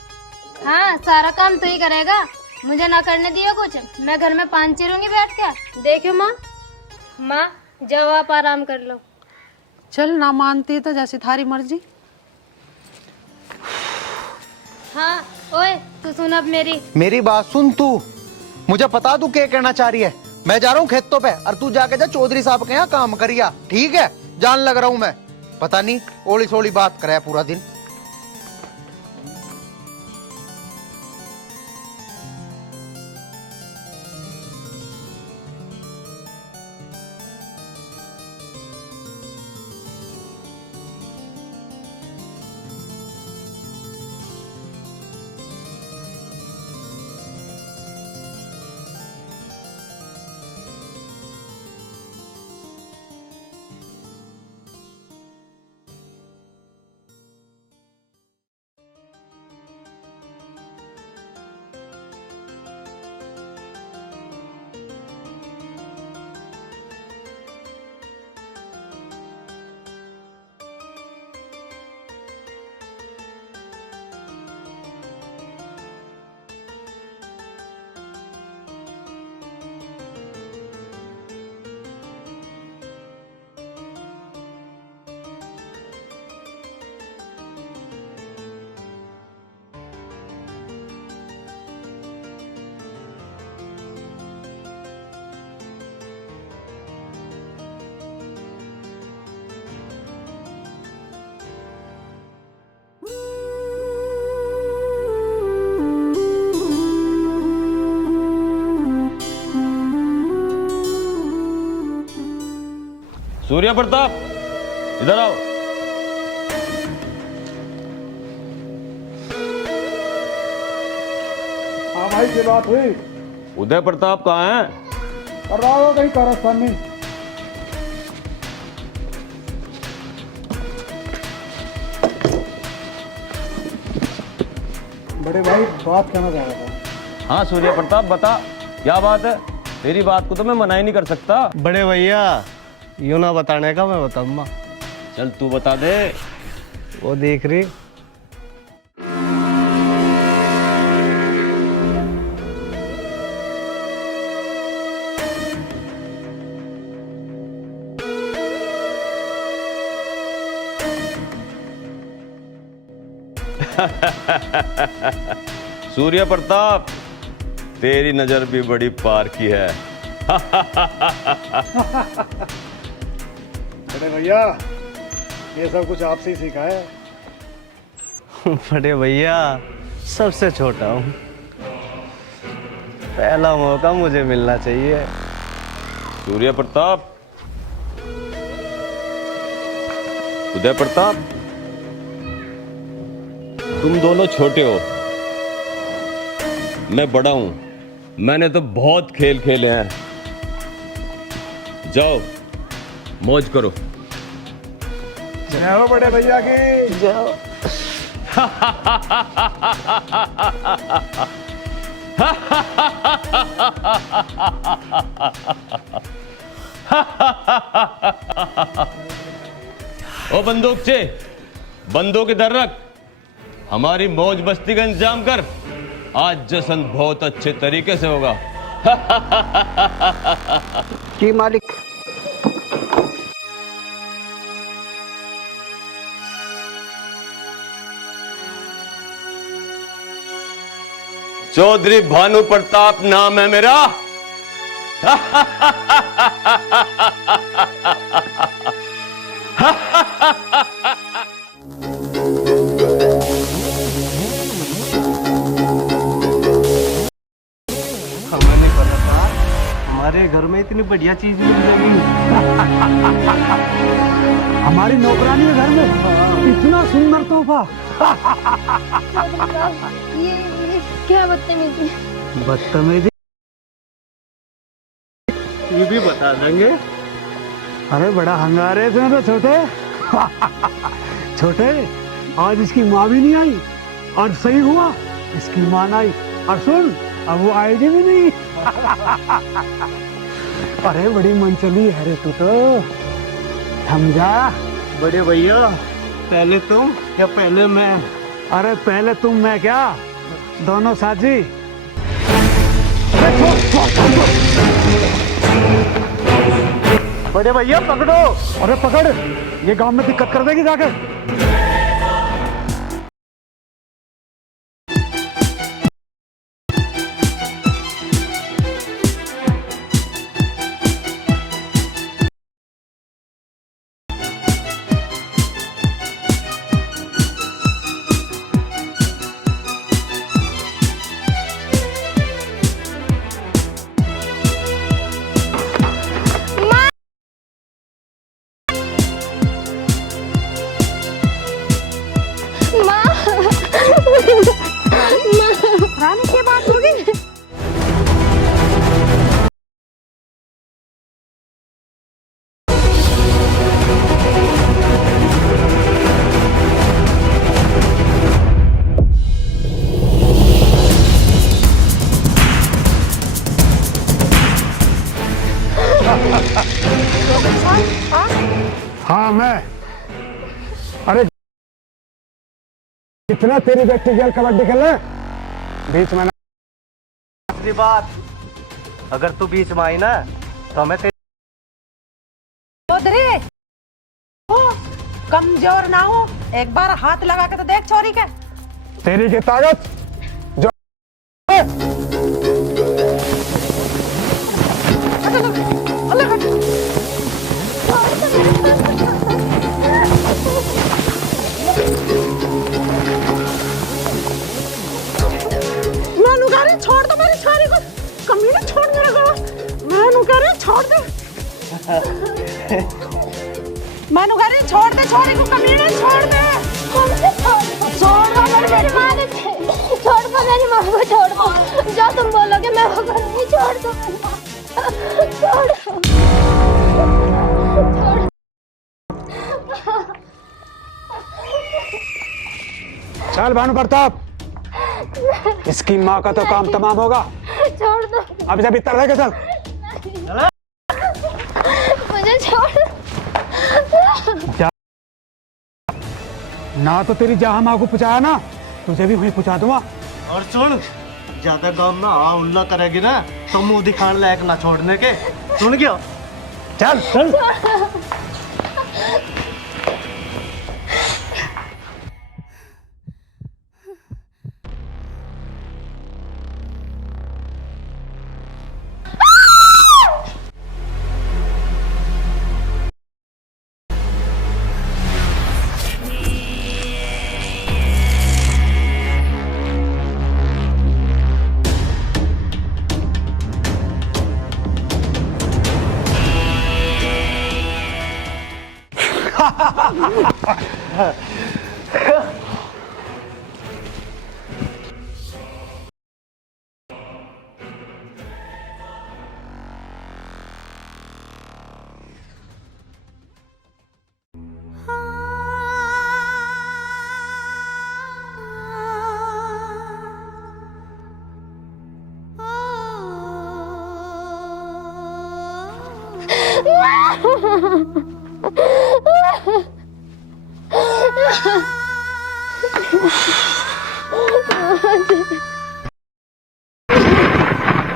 हाँ सारा काम तो ही करेगा, मुझे ना करने दियो कुछ, मैं घर में पान चिरूंगी बैठ के। देखो माँ, माँ जाओ आप आराम कर लो। चल ना मानती तो जैसी थारी मर्जी। हाँ ओए तू सुन अब मेरी। मेरी बात सुन तू, मुझे पता तू क्या कहना चाह रही है। मैं जा रहा हूँ खेतों पे और तू जाके जा चौधरी साहब के यहाँ काम करिया, ठीक है? जान लग रहा हूँ मैं। पता नहीं ओली सोली बात करे पूरा दिन। सूर्य प्रताप इधर आओ। हाँ भाई, की बात हुई? उदय प्रताप कहाँ है? कर रहा होगा कहीं कारस्तान में। बड़े भाई बात कहना चाह रहा था। हाँ सूर्य प्रताप बता, क्या बात है? तेरी बात को तो मैं मना ही नहीं कर सकता। बड़े भैया यूं ना बताने का, मैं बताऊंगा। चल तू बता दे। वो देख रही सूर्य प्रताप, तेरी नजर भी बड़ी पार की है। बड़े भैया ये सब कुछ आपसे ही सीखा है। बड़े भैया सबसे छोटा हूँ, पहला मौका मुझे मिलना चाहिए। सूर्य प्रताप, उदय प्रताप, तुम दोनों छोटे हो, मैं बड़ा हूं। मैंने तो बहुत खेल खेले हैं। जाओ मौज करो। जय हो बड़े भैया की। जय हो। ओ बंदूक से बंदूक इधर रख, हमारी मौज मस्ती का इंतजाम कर। आज जश्न बहुत अच्छे तरीके से होगा। जी मालिक। चौधरी भानु प्रताप नाम है मेरा। हमें नहीं पता था हमारे घर में इतनी बढ़िया चीज मिल जाएगी। हमारी नौकरानी के घर में इतना सुंदर तोहफा। ये क्या बदतमीजी। बदतमीजी ये भी बता देंगे। अरे बड़ा हंगारे इसमें तो छोटे। छोटे आज इसकी माँ भी नहीं आई और सही हुआ इसकी माँ आई। और सुन अब वो आएगी भी नहीं। अरे बड़ी मनचली है रे तू तो, समझा? बड़े भैया पहले तुम या पहले मैं? अरे पहले तुम मैं क्या, दोनों साथी। बड़े भैया पकड़ो। अरे पकड़, ये गांव में दिक्कत कर देगी जाकर। रानी की बात होगी। हाँ मैं। अरे कितना तेरी बेटी गेल कबड्डी खेलने बीच में दूसरी बात, अगर तू बीच में आई ना तो मैं चौधरी कमजोर ना हो, एक बार हाथ लगा के तो देख चोरी के। तेरी की ताकत जो छोड़ दो मेरी सारी को, कमीने छोड़ मेरा गला। मैं कह रही छोड़ दे, मैं कह रही छोड़ दे, छोरी को कमीने छोड़ दे। छोड़ दो मेरी माँ ने, छोड़ दो मेरी माँ को, छोड़ दो। जो तुम बोलोगे मैं वो करूँगी, छोड़ दो, छोड़ दो। चल भानु प्रताप, इसकी माँ का तो काम तमाम होगा। छोड़ दो, अब जब इतना रहेगा चल। मुझे छोड़ जा। ना तो तेरी जहां माँ को पुचाया ना, तुझे भी वहीं पुचा दूंगा। और सुन, ज्यादा काम ना उल्ला करेगी ना तो मुंह दिखाने लायक ना छोड़ने के, सुन गया? चल चल।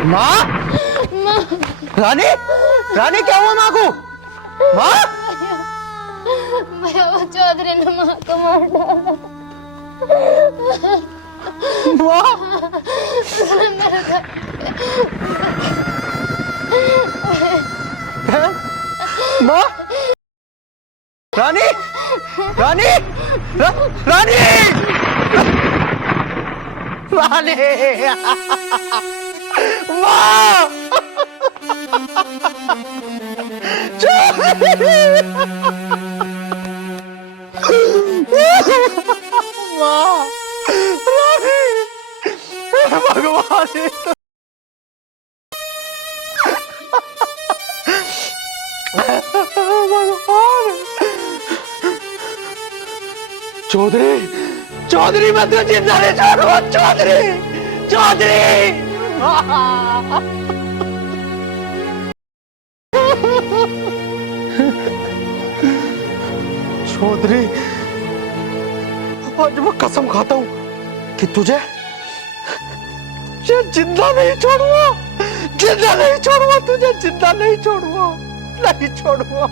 माँ, रानी, रानी क्या हुआ माँ को? माँ, मैं वो चौधरी ने माँ को मार डाला। उसने मेरे माँ, रानी, रानी, रानी, रानी, माँ, माँ, रानी, भगवान चौधरी, चौधरी मैं तुझे जिंदा नहीं छोड़ूंगा। चौधरी, चौधरी, चौधरी, आज मैं कसम खाता हूँ कि तुझे जिंदा नहीं छोड़ूंगा, जिंदा नहीं छोड़ूंगा, तुझे जिंदा नहीं छोड़ूंगा, नहीं छोड़ूंगा।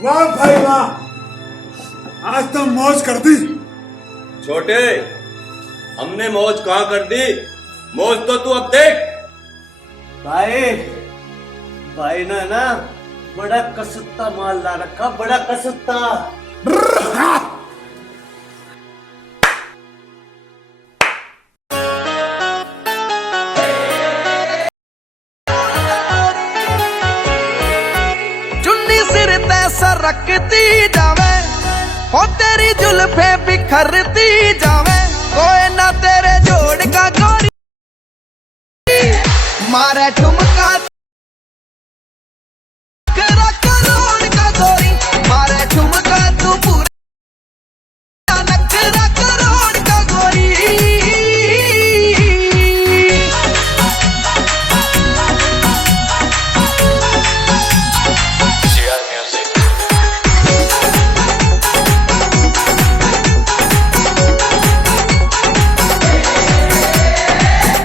वाह भाई वाह, आज तो मौज कर दी। छोटे, हमने मौज कहाँ कर दी, मौज तो तू अब देख। भाई भाई ने ना बड़ा कसुत्ता माल ला रखा, बड़ा कसुत्ता। चुन्नी सिर ते सरकती जावे, हो तेरी जुल्फे बिखरती जावे, कोई ना तेरे जोड़ का गोरी मारे ठुमका करा करोड़ का गोरी, मारे ठुमका तू पूरा नखरा करोड़ का गोरी।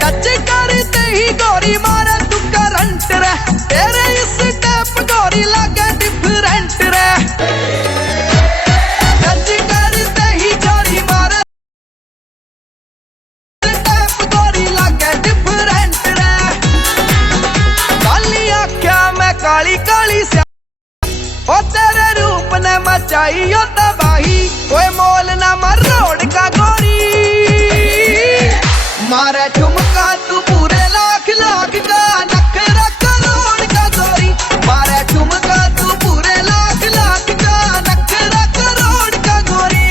टच करते ही गोरी मारे तू करंट रे, तेरे इस स्टेप गोरी लगे डिफरेंट रे। टच करते ही गोरी मारे स्टेप गोरी लगे डिफरेंट रे। काली आँखियाँ में काली काली से ओ तेरे रूप ने मचाई ओ तबाही, कोई मोल ना मरोड़ का गोरी, मारे ठुमका तू पूरे लाख लाख का नखरा करोड़ का गोरी, मारे ठुमका तू पूरे लाख लाख का नखरा करोड़ का गोरी।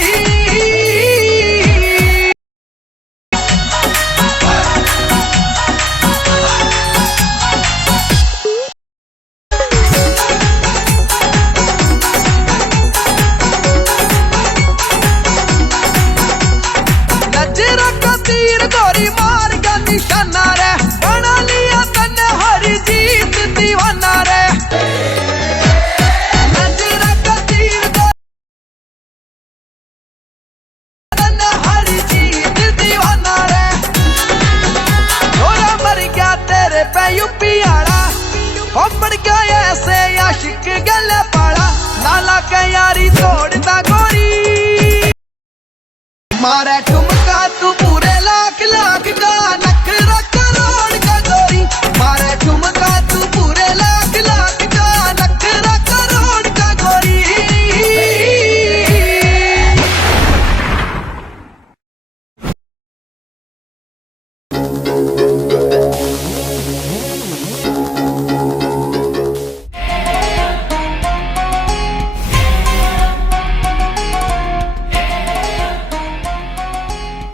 नजरा का तीर गोरी मार का निशाना रे, बना लिया तन्ने हरी जीत दीवाना रे। नजरा का तीर तन्ने हरी जीत दीवाना रे। छोरा मर गया तेरे पे यूपी आड़ा, हो पड़ गया ऐसे आशिक गले पाड़ा, नाला के यारी तोड़ता गोरी, मारे ठुमका तू पूरे लाख लाख का नखरा करोड़ का गोरी, मारे ठुमका तू पूरे लाख लाख का नखरा करोड़ का गोरी।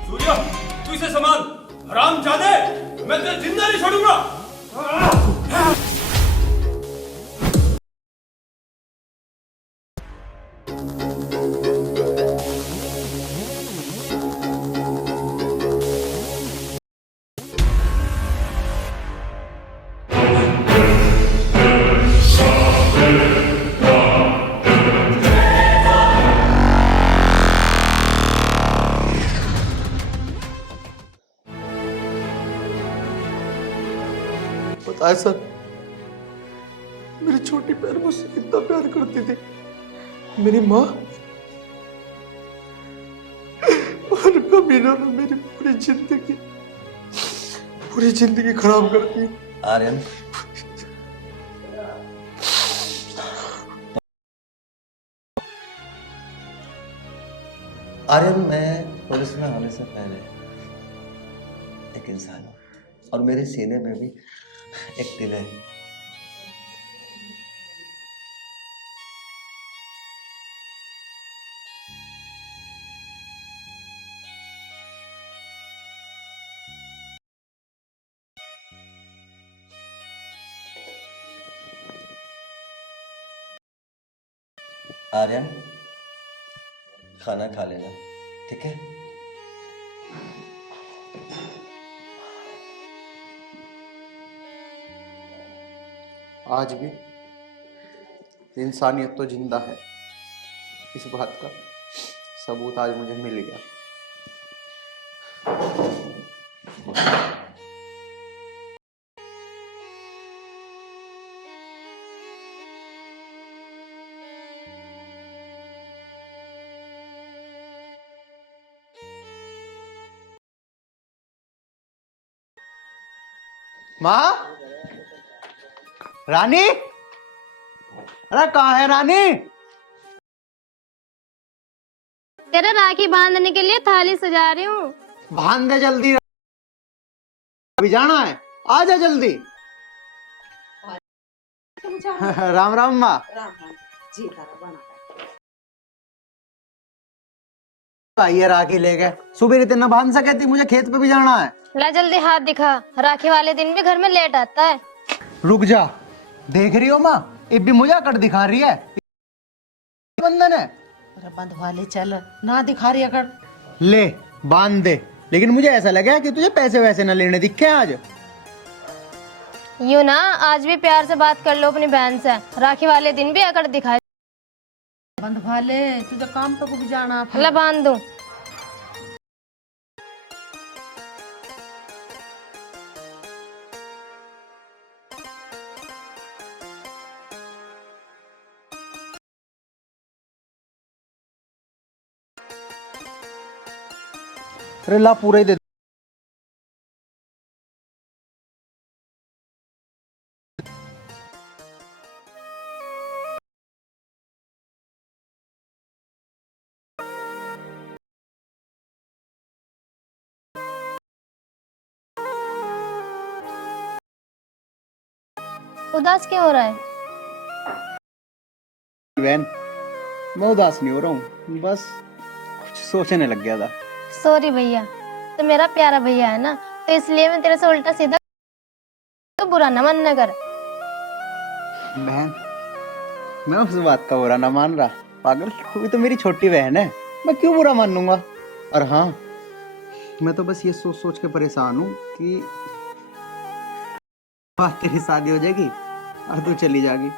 सूर्या, तू इसे संभाल। हरामजादे, मैं तुझे जिंदा नहीं छोड़ूंगा। पता है सर, मेरी छोटी बहन मुझसे कितना प्यार करती थी। मेरी माँ और कमीनों ने मेरी पूरी जिंदगी खराब कर दी। आर्यन, आर्यन, मैं पुलिस में आने से पहले एक इंसान हूँ और मेरे सीने में भी एक दिल है। आर्यन, खाना खा लेना, ठीक है? आज भी इंसानियत तो जिंदा है, इस बात का सबूत आज मुझे मिल गया। माँ, रानी, अरे कहाँ है रानी? तेरा राखी बांधने के लिए थाली सजा रही हूँ। बांध दे जल्दी, अभी जाना है, आ जा जल्दी। राम राम माँ। जी आइए राखी लेके। सुबह इतना बांध सके थी, मुझे खेत पे भी जाना है। ला जल्दी हाथ दिखा, राखी वाले दिन भी घर में लेट आता है। रुक जा, देख रही हो माँ, ये भी मुझे अकड़ दिखा रही है। बंधन है, अरे बंधवा ले चल, ना दिखा रही अकड़। ले बांध दे, लेकिन मुझे ऐसा लगा कि तुझे पैसे वैसे न लेने दिखे आज। यूँ ना, आज भी प्यार से बात कर लो अपनी बहन से, राखी वाले दिन भी अकड़ दिखाए। बंधवा ले, तुझे काम पे को भी जाना। ला बांध दूं। अरे ला पूरा ही दे। उदास क्यों हो रहा है? बहन, मैं उदास नहीं हो रहा हूँ, बस कुछ सोचने लग गया था। सॉरी भैया, तो मेरा प्यारा भैया है ना, तो इसलिए मैं तेरे से उल्टा सीधा, तो बुरा न मानना कर। बहन, मैं उस बात का बुरा ना मान रहा, पागल, तू भी तो मेरी छोटी बहन है, मैं क्यों बुरा मान लूंगा। और हाँ, मैं तो बस ये सोच सोच के परेशान हूँ कि तेरी शादी हो जाएगी और तू चली जाएगी,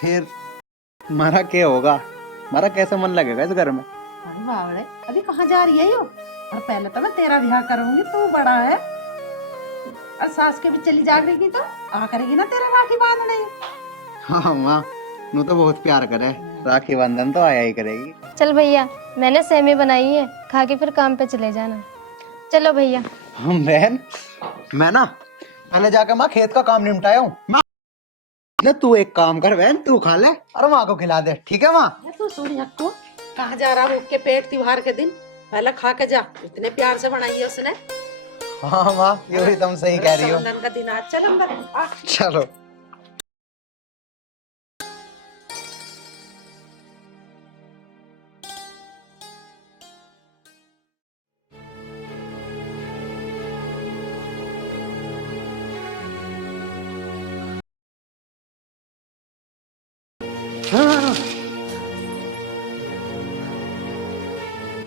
फिर हमारा क्या होगा, हमारा कैसा मन लगेगा इस घर में। अरे बावड़े, अभी कहाँ जा रही है यो? और पहले तो मैं तेरा ब्याह करूंगी, तू बड़ा है, और सास के भी चली जाएगी तो आ करेगी ना तेरा राखी बांधने। हाँ माँ, नू तो बहुत प्यार करे, राखी बंधन तो आया ही करेगी। चल भैया, मैंने सेमी बनाई है, खा के फिर काम पे चले जाना। चलो भैया। हम बहन, मैं ना पहले जाकर माँ खेत का काम निपटाया हूँ। ना तू एक काम कर बहन, तू खा ले और माँ को खिला दे, ठीक है माँ? तू सुन हक्को, कहाँ जा रहा भूख के पेट त्योहार के दिन, पहले खा के जा, इतने प्यार से बनाई है उसने। हाँ माँ, ये भी तुम सही कह रही हो। रक्षाबंधन का दिन आज, चल अंदर आ। चलो।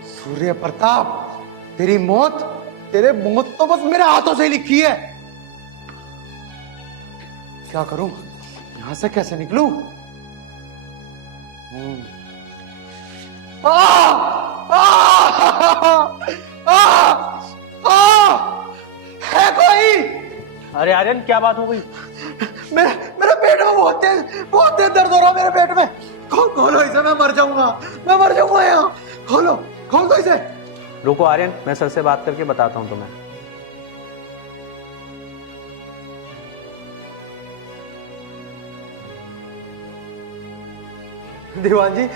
सूर्य प्रताप, तेरी मौत तो बस मेरे हाथों से ही लिखी है। क्या करूं, यहां से कैसे निकलूं? है कोई? अरे आर्यन, क्या बात हो गई? मेरे पेट में बहुत तेज दर्द हो रहा है, मेरे पेट में। खोलो इसे, मैं मर जाऊंगा यहाँ। खोल दो इसे। रुको आर्यन, मैं सर से बात करके बताता हूँ तुम्हें। दीवान जी,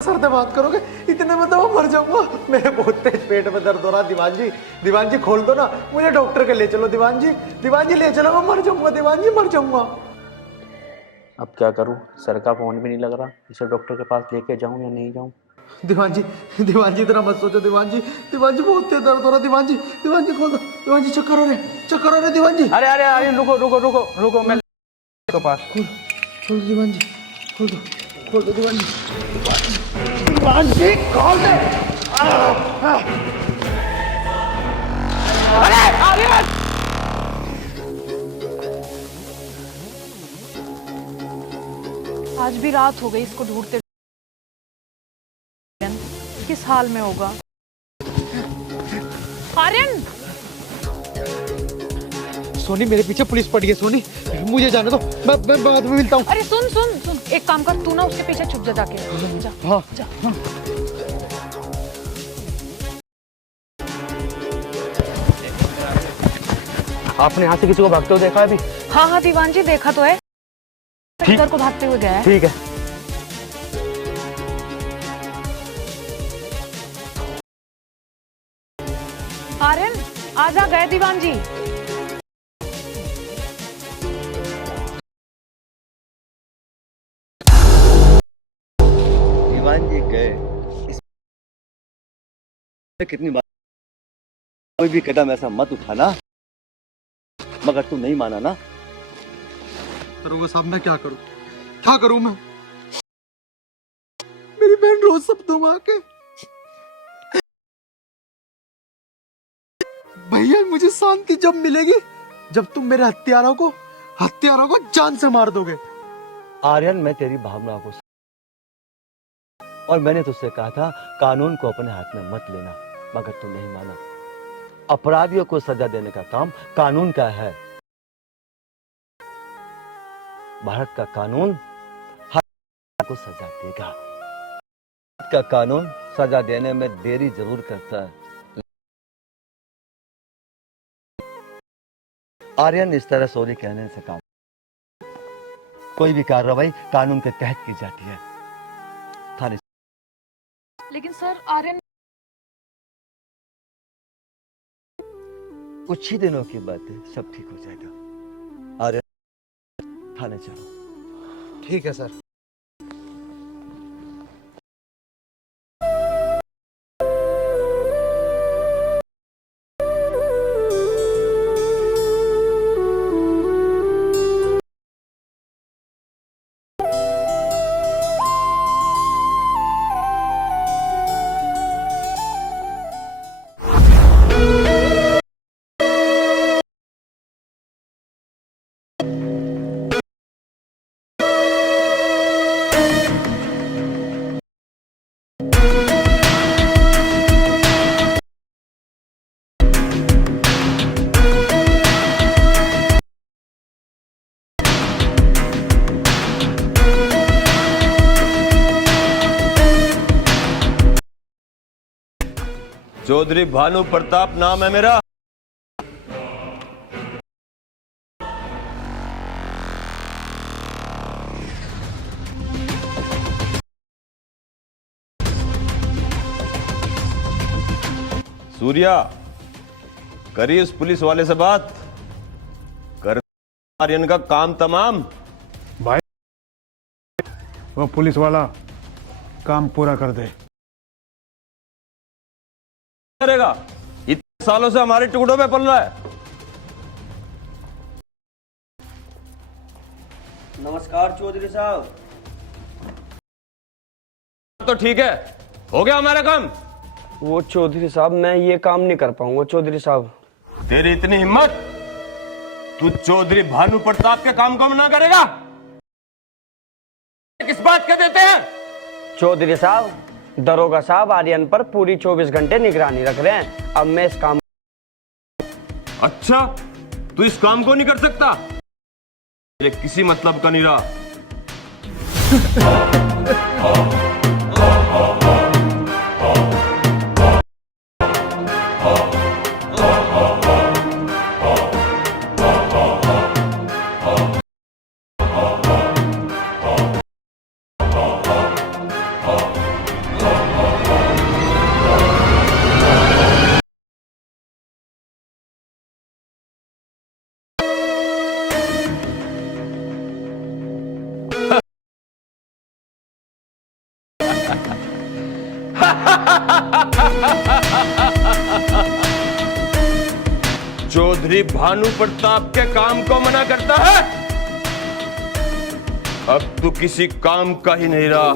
सर से बात करोगे? इतने में तो मैं मर जाऊंगा, मेरे बहुत तेज पेट में दर्द हो रहा। दीवान जी खोल दो ना, मुझे डॉक्टर के ले चलो। दीवान जी ले चलो, मैं मर जाऊंगा। दीवान जी मर जाऊंगा। अब क्या करूँ, सर का फोन भी नहीं लग रहा, इसे डॉक्टर के पास लेके जाऊँ या नहीं जाऊँ? दीवान जी इतना मत सोचो। दीवान जी बहुत तेज दर्द हो रहा। दीवान जी खोल दो। दीवान जी चक्कर हो रहे दीवान जी। अरे आर्यन, रुको, मैं तो पास खोल दो दीवान जी, खोल दो दीवान जी, खोल दे। अरे आर्यन! आज भी रात हो गई इसको ढूंढते, किस हाल में होगा। आर्यन! सोनी, मेरे पीछे पुलिस पड़ी है। सोनी, मुझे जाने दो, मैं बाद में मिलता हूँ। अरे सुन, एक काम कर, तू ना उसके पीछे छुप जा, जाके जा। हाँ। आपने यहाँ से किसी को भागते हुए देखा है अभी? हाँ हाँ दीवान जी, देखा तो है, ठीक। इधर को भागते हुए गया है। ठीक है। आर्यन आजा, गए दीवान जी। दीवान जी गए, कितनी बार कोई भी कदम ऐसा मत उठाना, मगर तू नहीं माना ना। दरोगा साहब मैं क्या करूं मैं? मेरी बहन रोज सपनों में आके, भैया मुझे शांति जब मिलेगी जब तुम मेरे हत्यारों को जान से मार दोगे। आर्यन, मैं तेरी भावना को, और मैंने तुझसे कहा था कानून को अपने हाथ में मत लेना, मगर तू नहीं माना। अपराधियों को सजा देने का काम कानून का है। भारत का कानून हर को सजा देगा। भारत का कानून सजा देने में देरी जरूर करता है। आर्यन, इस तरह सॉरी कहने से काम, कोई भी कार्रवाई कानून के तहत की जाती है। थाने। लेकिन सर आर्यन, कुछ ही दिनों की बात है, सब ठीक हो जाएगा। आर्यन, थाने चलो। ठीक है सर। चौधरी भानु प्रताप नाम है मेरा। सूर्या, करिए उस पुलिस वाले से बात कर, आर्यन का काम तमाम। भाई वो पुलिस वाला काम पूरा कर दे। करेगा, इतने सालों से हमारे टुकड़ों पे पल रहा है। नमस्कार चौधरी साहब। तो ठीक है, हो गया हमारा काम। वो चौधरी साहब, मैं ये काम नहीं कर पाऊंगा चौधरी साहब। तेरी इतनी हिम्मत, तू चौधरी भानु प्रताप के काम को मना करेगा? किस बात के देते हैं? चौधरी साहब, दरोगा साहब आर्यन पर पूरी 24 घंटे निगरानी रख रहे हैं। अब मैं इस काम। अच्छा, तू इस काम को नहीं कर सकता? ये किसी मतलब का नहीं रहा। चौधरी भानु प्रताप के काम को मना करता है? अब तू किसी काम का ही नहीं रहा।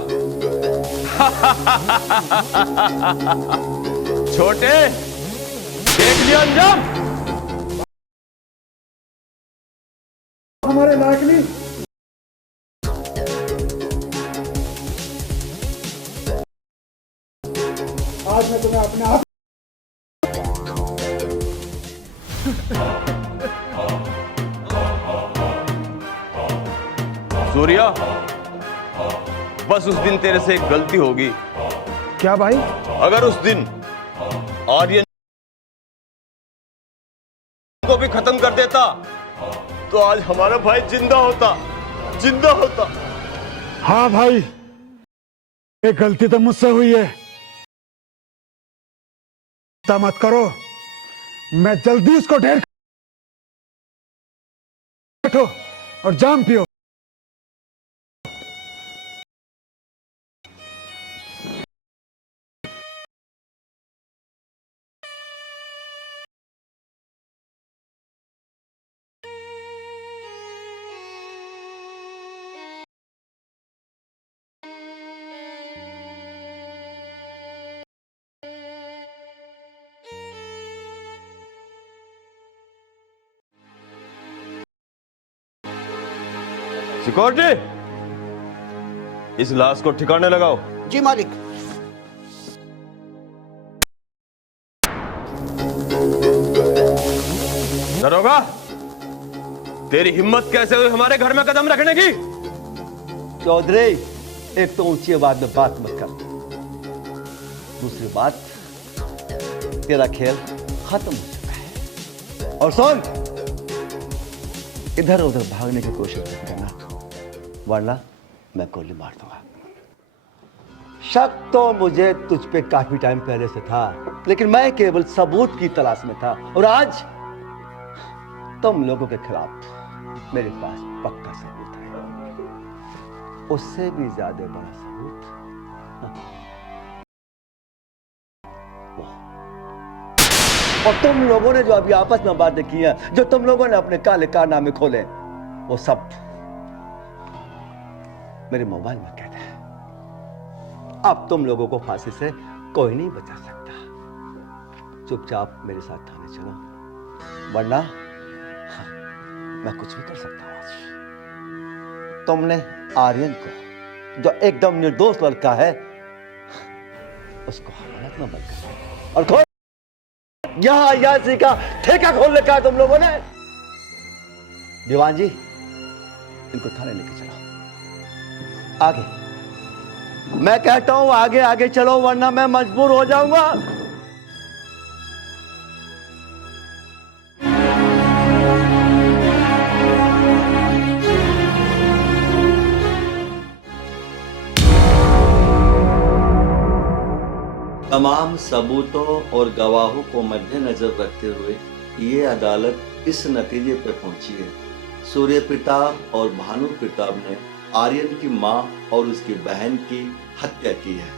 छोटे, देख लिया अंजाम। हमारे लायक नहीं। आज मैं तुम्हें अपने आप सूर्या, बस उस दिन तेरे से एक गलती होगी। क्या भाई? अगर उस दिन आर्यन को भी खत्म कर देता तो आज हमारा भाई जिंदा होता, जिंदा होता। हाँ भाई, ये गलती तो मुझसे हुई है, चिंता मत करो, मैं जल्दी उसको ढेर बैठो और जाम पियो। सिक्योरिटी, इस लाश को ठिकाने लगाओ। जी मालिक। दरोगा, तेरी हिम्मत कैसे हुई हमारे घर में कदम रखने की? चौधरी, एक तो ऊंची आवाज में बात मत कर, दूसरी बात, तेरा खेल खत्म हो चुका है। और सुन, इधर उधर भागने की कोशिश मत करना, वरना मैं गोली मार दूंगा। शक तो मुझे तुझ पे काफी टाइम पहले से था, लेकिन मैं केवल सबूत की तलाश में था, और आज तुम लोगों के खिलाफ मेरे पास पक्का सबूत है, उससे भी ज्यादा बड़ा सबूत और तुम लोगों ने जो अभी आपस में बातें की हैं, जो तुम लोगों ने अपने काले कारनामे खोले, वो सब मेरे मोबाइल में कैद है। अब तुम लोगों को फांसी से कोई नहीं बचा सकता। चुपचाप मेरे साथ थाने चलो, वरना मैं कुछ भी कर सकता हूं। आज तुमने आर्यन को, जो एकदम निर्दोष लड़का है, उसको हवालात में बंद कर दिया और खोल यहां यासी का ठेका खोलने का तुम लोगों ने। दीवान जी, इनको थाने लेके चलो, आगे। मैं कहता हूं आगे आगे चलो, वरना मैं मजबूर हो जाऊंगा। तमाम सबूतों और गवाहों को मद्देनजर रखते हुए ये अदालत इस नतीजे पर पहुंची है, सूर्य प्रताप और भानु प्रताप ने आर्यन की मां और उसकी बहन की हत्या की है,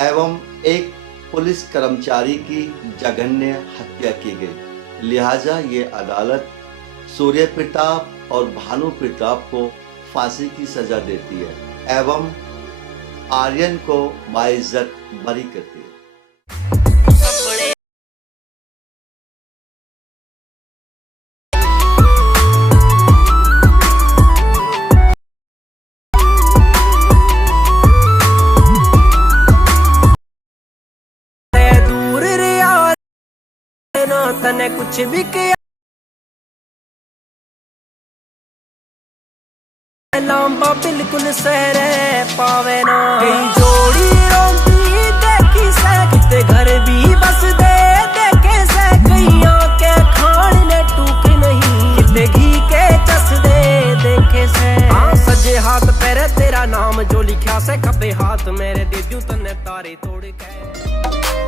एवं एक पुलिस कर्मचारी की जघन्य हत्या की गई। लिहाजा ये अदालत सूर्य प्रताप और भानु प्रताप को फांसी की सजा देती है एवं आर्यन को बाइज्जत बरी करती है। तने कुछ भी किया लांबा बिल्कुल सहरे पावे ना, कई जोड़ी रोंदी देखी से, किते घर भी बस दे देखे से, कईयां के खान ने टूक नहीं, किते घी के चस दे देखे से। हाँ सजे हाथ पैरे तेरा नाम जो लिखा से, खबे हाथ मेरे दे दू तने तारे तोड़ के।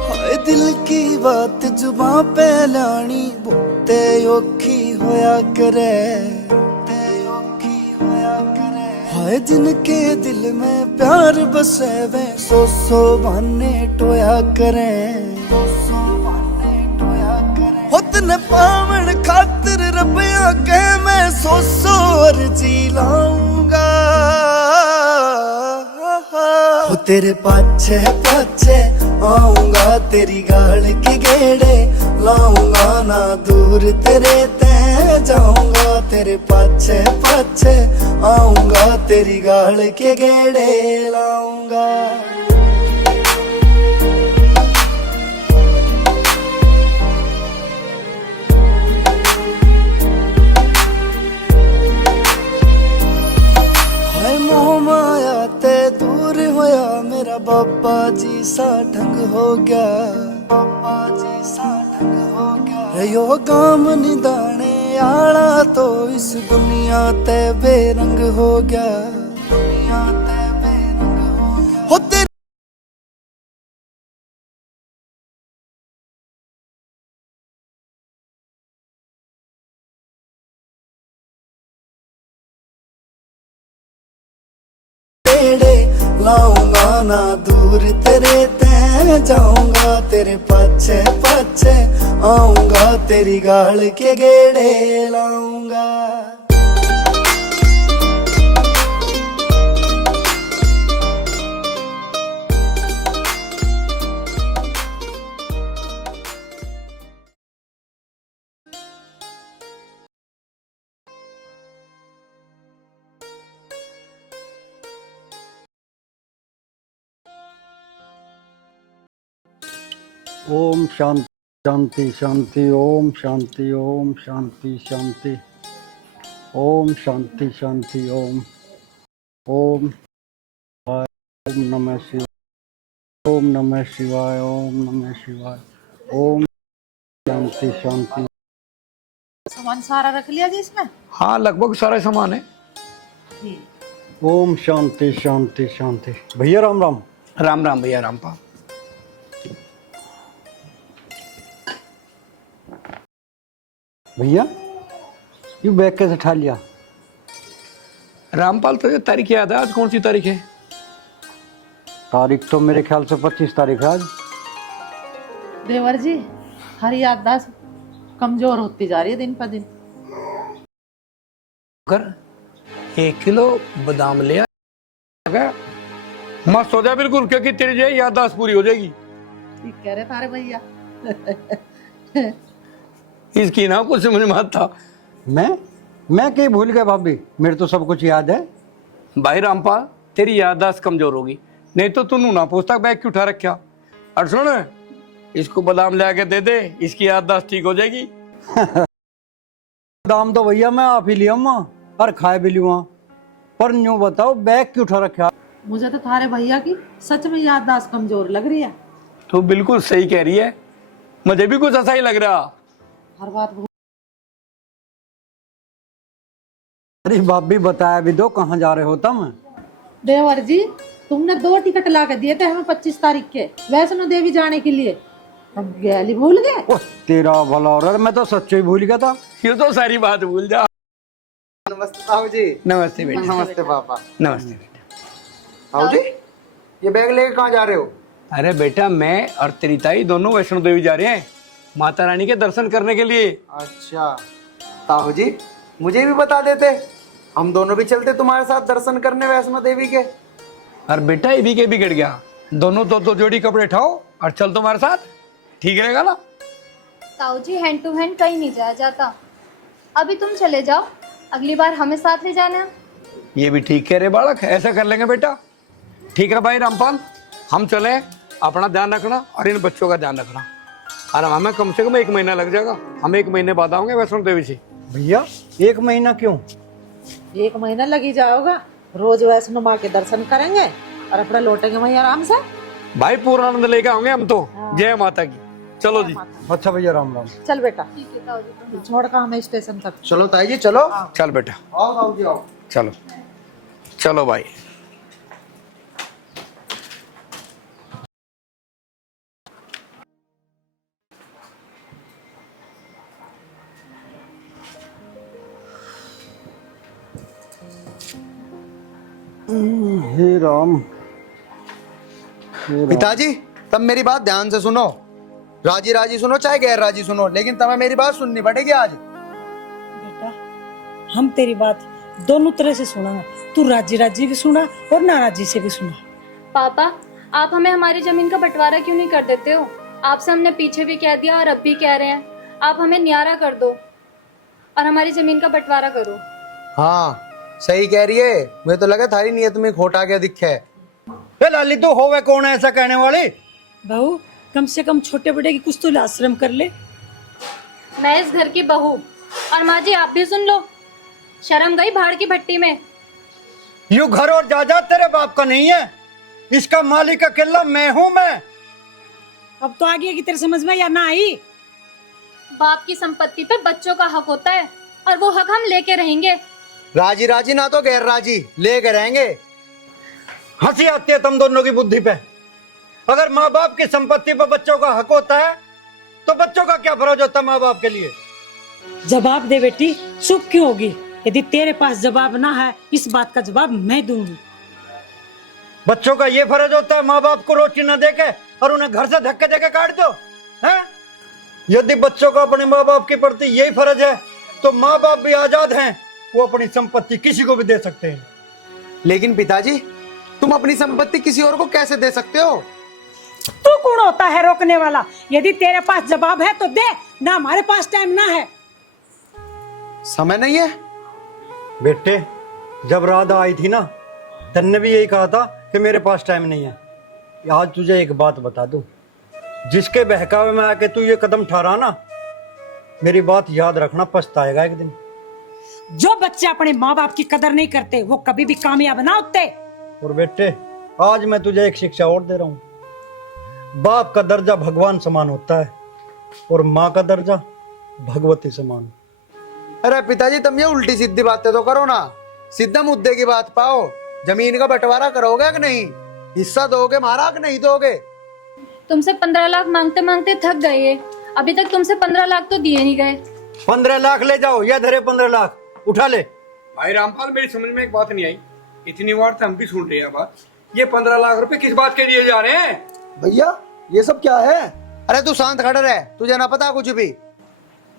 हाय दिल की बात जुबां पे लानी बहुते औखी होया करे, हाय जिनके दिल में प्यार बसे वे सौ सौ बहाने टोया करें, होतने पावन खातिर रबिया के मैं सौ सौ अर्जी लाऊंगा, हो तेरे पाछे पाछे आऊंगा, तेरी गाल के गेड़े लाऊंगा, ना दूर तेरे ते जाऊंगा, तेरे पाछे पाछे आऊंगा, तेरी गाल के गेड़े लाऊंगा। हाय मोह माया ते दूर होया, मेरा बाबा जी सा ढंग हो गया, बाबा जी सा ढंग हो गया, यो गाम निदाने आला तो इस दुनिया ते बेरंग हो गया, दुनिया ते बेरंग हो गया। हो तेरी लाऊंगा ना दूर तेरे ते जाऊंगा, तेरे पीछे पीछे आऊंगा, तेरी गाल के गेड़े लाऊंगा। ओम शांति शांति, ओम शांति, ओम शांति शांति, ओम शांति शांति, ओम ओम ओम नमः शिवाय, ओम नमः शिवाय, ओम नमः शिवाय, ओम शांति शांति। सामान सारा रख लिया जी इसमें? हाँ, लगभग सारा सामान है। ओम शांति शांति शांति। भैया राम राम। राम राम भैया, रामपाल। भैया ये बैग कैसे उठा लिया? रामपाल तुझे तारीख याद है? आज कौन सी तारीख है? तारीख तो मेरे ख्याल से 25 तारीख है आज। देवर जी, हरी याददाश्त कमजोर होती जा रही है दिन पर दिन। कर 1 किलो बादाम ले आ, मस्त हो जाए बिल्कुल, क्योंकि तेरी जो याददाश्त पूरी हो जाएगी। ठीक कह रहे तारे भैया। इसकी ना कुछ समझ में आता। मैं कहीं भूल गया भाभी, मेरे तो सब कुछ याद है। भाई रामपाल, तेरी याददाश्त कमजोर होगी, नहीं तो तू ना पूछता बैग क्यों उठा रखा। और सुन, इसको बादाम ले आके दे दे, इसकी याददाश्त ठीक हो जाएगी। बादाम तो भैया मैं आप ही लिया और खाए भी लूँ, पर यूँ बताओ बैग क्यों उठा रखा? मुझे तो थारे भैया की सच में याददाश्त कमजोर लग रही है। तू बिल्कुल सही कह रही है, मुझे भी कुछ ऐसा ही लग रहा। हर बात अरे भाभी बताया भी दो, कहाँ जा रहे हो तुम? देवर जी, तुमने 2 टिकट ला के दिए थे हमें 25 तारीख के वैष्णो देवी जाने के लिए, अब गैली भूल गए। तेरा भला हो रहा, मैं तो सच्चे ही भूल गया था। ये तो सारी बात भूल जा। नमस्ते साहू जी। नमस्ते बेटा। नमस्ते पापा। नमस्ते बेटा। साहू जी, ये बैग लेके कहाँ जा रहे हो? अरे बेटा, मैं और तेरी ताई दोनों वैष्णो देवी जा रहे हैं, माता रानी के दर्शन करने के लिए। अच्छा साहू जी, मुझे भी बता देते, हम दोनों भी चलते तुम्हारे साथ दर्शन करने वैष्णो देवी के। और बेटा ये भी के बिगड़ गया, दोनों दो जोड़ी कपड़े उठाओ और चल तुम्हारे साथ, ठीक रहेगा ना? ताऊ जी, हैंड टू हैंड कहीं नहीं जाया जाता, अभी तुम चले जाओ, अगली बार हमें साथ ले जाना। ये भी ठीक कह रहे बालक, ऐसा कर लेंगे बेटा। ठीक है भाई रामपाल, हम चले, अपना ध्यान रखना और इन बच्चों का ध्यान रखना। और हमें कम से कम 1 महीना लग जाएगा, हम 1 महीने बाद आएंगे वैष्णो देवी से। भैया 1 महीना क्यों? 1 महीना लगी जाओगा, रोज वैष्णो माँ के दर्शन करेंगे और अपना लौटेंगे वहीं आराम से। भाई पूरा आनंद लेके आओगे हम तो। जय माता की। चलो जी। अच्छा भैया, राम राम। चल बेटा, छोड़ का हमें स्टेशन तक। चलो ताई जी, चलो। चल बेटा, आओ साहू जी, आओ। चलो चलो भाई। हे राम। पिताजी, तब मेरी बात ध्यान से सुनो, राजी राजी सुनो चाहे गैर राजी सुनो, लेकिन तुम्हें मेरी बात सुननी पड़ेगी आज। बेटा, हम तेरी बात दोनों तरह से सुना, तू राजी राजी भी सुना और नाराजी से भी सुना। पापा, आप हमें हमारी जमीन का बंटवारा क्यों नहीं कर देते हो? आपसे हमने पीछे भी कह दिया और अब भी कह रहे हैं, आप हमें न्यारा कर दो और हमारी जमीन का बंटवारा करो। हाँ सही कह रही है, मुझे तो लगा थारी नियत में खोट आ गया दिखे। लाली तो होवे कौन है ऐसा कहने वाली? बहू, कम से कम छोटे बड़े की कुछ तो आश्रम कर ले। मैं इस घर की बहू, और माँ जी आप भी सुन लो, शर्म गई भाड़ की भट्टी में। यू घर और जायदाद तेरे बाप का नहीं है, इसका मालिक अकेला मैं हूँ। मैं अब तो आ गया कि तेरे समझ में या ना आई? बाप की संपत्ति पे बच्चों का हक होता है, और वो हक हम लेके रहेंगे। राजी राजी ना तो गैर राजी, लेके रहेंगे। हंसी आती है तुम दोनों की बुद्धि पे। अगर माँ बाप की संपत्ति पर बच्चों का हक होता है तो बच्चों का क्या फर्ज होता है माँ बाप के लिए? जवाब दे बेटी, चुप क्यों होगी? यदि तेरे पास जवाब ना है, इस बात का जवाब मैं दूंगी। बच्चों का ये फर्ज होता है माँ बाप को रोटी न देके और उन्हें घर से धक्के देके काट दो, हैं? यदि बच्चों का अपने माँ बाप के प्रति यही फर्ज है तो माँ बाप भी आजाद हैं, वो अपनी संपत्ति किसी को भी दे सकते हैं। लेकिन पिताजी, तुम अपनी संपत्ति किसी और को कैसे दे सकते हो? तू कौन होता है रोकने वाला? यदि तेरे पास जवाब है तो दे, ना हमारे पास टाइम ना है। समय नहीं है? बेटे, जब राधा आई थी ना, तन्ने भी यही कहा था कि मेरे पास टाइम नहीं है। आज तुझे एक बात बता दूं, जिसके बहकावे में आके तू ये कदम ठहरा ना, मेरी बात याद रखना, पछताएगा एक दिन। जो बच्चे अपने माँ बाप की कदर नहीं करते वो कभी भी कामयाब ना होते। और बेटे, आज मैं तुझे एक शिक्षा और दे रहा हूँ। बाप का दर्जा भगवान समान होता है और माँ का दर्जा भगवती समान। अरे पिताजी, तुम ये उल्टी सीधी बातें तो करो ना, सीधा मुद्दे की बात पाओ। जमीन का बंटवारा करोगे कि नहीं? हिस्सा दोगे मारा कि नहीं दोगे? तुमसे 15 लाख मांगते मांगते थक गए ये। अभी तक तुमसे 15 लाख तो दिए नहीं गए। 15 लाख ले जाओ, या धरे 15 लाख उठा ले। भाई रामपाल, मेरी समझ में एक बात नहीं आई। इतनी बार तो हम भी सुन रहे हैं बात, ये 15 लाख रुपए किस बात के दिए जा रहे हैं? भैया, ये सब क्या है? अरे तू शांत खड़ा रह, तुझे ना पता कुछ भी।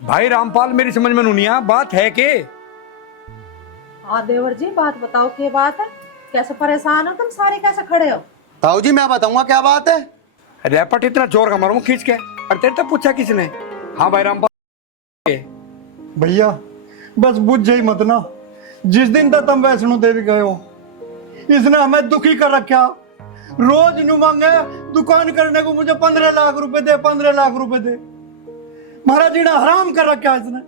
भाई रामपाल, मेरी समझ में नहीं आया, बात है के? हाँ देवर जी, बात बताओ क्या बात है? कैसे परेशान हो तुम सारे, कैसे खड़े हो? ताऊ जी, मैं बताऊंगा क्या बात है। रैपट इतना जोर का मारूं खींच के, और तेरे तो पूछा किसने? हाँ भाई रामपाल। भैया बस बुझ जाई मत ना, जिस दिन तक तुम वैष्णो देवी गए हो इसने हमें दुखी कर रखा। रोज नु मांगे दुकान करने को मुझे 15 लाख रुपए दे, 15 लाख रुपए दे। महाराज जीना हराम कर रखा इसने।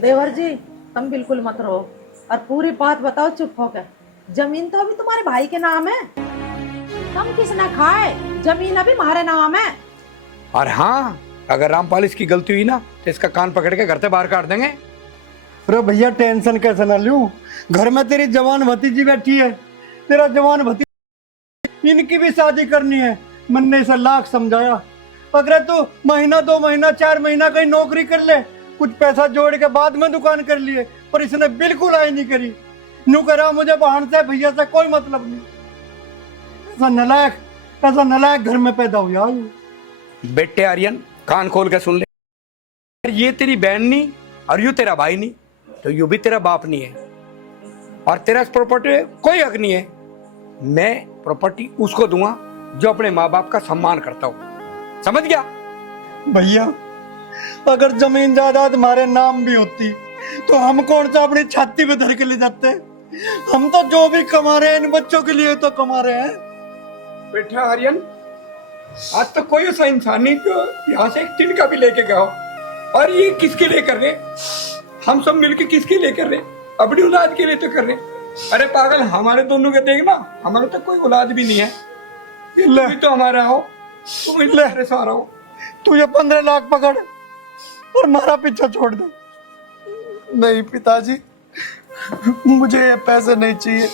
देवर जी तुम बिल्कुल मत रहो और पूरी बात बताओ चुप होकर। जमीन तो अभी तुम्हारे भाई के नाम है, तुम किसने खाए? जमीन अभी हमारे नाम है। और हाँ, अगर रामपाल इसकी गलती हुई ना तो इसका कान पकड़ के घर से बाहर काट देंगे। अरे भैया टेंशन कैसे ना लूं, घर में तेरी जवान भतीजी बैठी है, तेरा जवान भतीजी, इनकी भी शादी करनी है। मैंने इसे लाख समझाया, अगर तू महीना 2 महीना 4 महीना कहीं नौकरी कर ले, कुछ पैसा जोड़ के बाद में दुकान कर लिए, पर इसने बिल्कुल आई नहीं करी। न्यू करा मुझे बहन से भैया से कोई मतलब नहीं। ऐसा नलायक घर में पैदा हुआ। बेटे आर्यन, कान खोल के सुन ले, ये तेरी बहन नहीं और यू तेरा भाई नहीं, तो यू भी तेरा बाप नहीं है, और तेरा इस प्रॉपर्टी में कोई हक नहीं है। मैं प्रॉपर्टी उसको दूंगा जो अपने माँ बाप का सम्मान करता हो, समझ गया? भैया अगर जमीन जायदाद हमारे नाम भी होती तो हम कौन सा अपनी छाती पे धर के ले जाते? हम तो जो भी कमा रहे हैं इन बच्चों के लिए तो कमा रहे हैं। बेटा आर्यन, आज तक कोई ऐसा इंसान नहीं जो यहाँ से एक तिनका भी लेके गया हो। और ये किसके लिए कर रहे? हम सब मिलके किसके लिए कर रहे? अपनी औलाद के लिए तो कर रहे। अरे पागल, हमारे दोनों के देखना, हमारे तो कोई औलाद भी नहीं है, ये भी तो हमारा हो, तुम इतने सारा हो। तू ये 15 लाख पकड़ और हमारा पीछा छोड़ दे। नहीं पिताजी, मुझे ये पैसे नहीं चाहिए।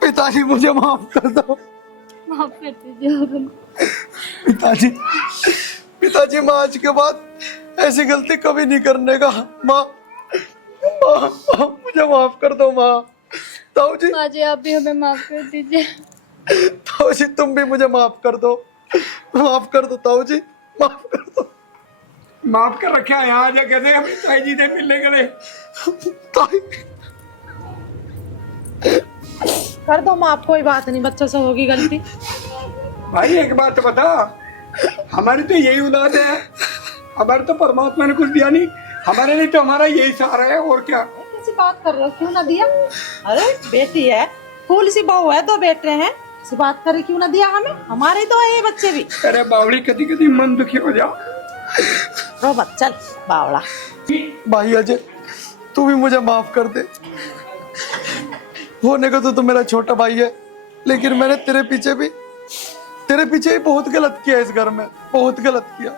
पिताजी मुझे माफ कर दो। माफ कर दीजिए। पिताजी, पिताजी माँ आज के बाद ऐसी गलती कभी नहीं करने का। माँ, मुझे माफ कर दो माँ। ताऊ जी, माँ जी आप भी हमें माफ कर दीजिए। ताऊ जी तुम भी मुझे माफ कर दो, माफ कर दो ताऊ जी, माफ कर दो। माफ कर रखे हैं, यहाँ जा कहते अपनी ताई जी से मिलने के लिए। कर दो माफ, कोई बात नहीं, बच्चों से होगी गलती। भाई एक बात बता, हमारी तो यही औलाद है, हमारे तो परमात्मा ने कुछ दिया नहीं, हमारे लिए तो हमारा यही सहारा है, और क्या? कैसी बात कर रहे हो, क्यों ना दिया? अरे बेटी है, फूल सी बहू है, 2 बेटे हैं, इसी बात करे क्यों ना दिया हमें? हमारे तो है ये बच्चे भी। अरे बावड़ी, कभी कभी मन दुखी हो जा। रो मत, चल बावड़ा। भाई अजय, तू भी मुझे माफ कर दे। होने को तो तू मेरा छोटा भाई है, लेकिन मैंने तेरे पीछे ही बहुत गलत किया इस घर में, बहुत गलत किया।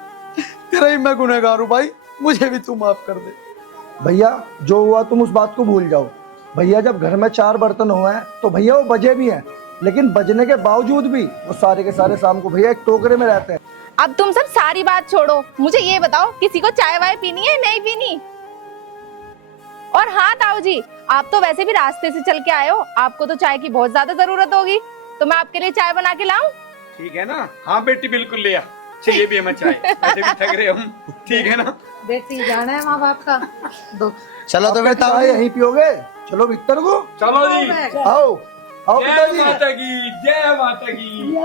तेरा ही मैं गुनहगार हूँ भाई, मुझे भी तू माफ कर दे। भैया जो हुआ तुम उस बात को भूल जाओ। भैया जब घर में 4 बर्तन हुए हैं तो भैया वो बजे भी हैं, लेकिन बजने के बावजूद भी वो सारे के सारे शाम को भैया एक टोकरे में रहते हैं। अब तुम सब सारी बात छोड़ो, मुझे ये बताओ किसी को चाय वाय पीनी है नहीं पीनी? और हाँ ताऊ जी, आप तो वैसे भी रास्ते से चल के आए हो, आपको तो चाय की बहुत ज्यादा जरूरत होगी, तो मैं आपके लिए चाय बना के लाऊं? ठीक है ना? हाँ बेटी बिल्कुल ले आ, चाहिए भी हमें चाय, वैसे भी थक रहे हम, ठीक है ना? बेटी जाना है माँ बाप का दुख। चलो तो बेटा यहीं पियोगे, चलो भीतर को। चलो जी, आओ आओ जय पिताजी। माता की, जय माता की।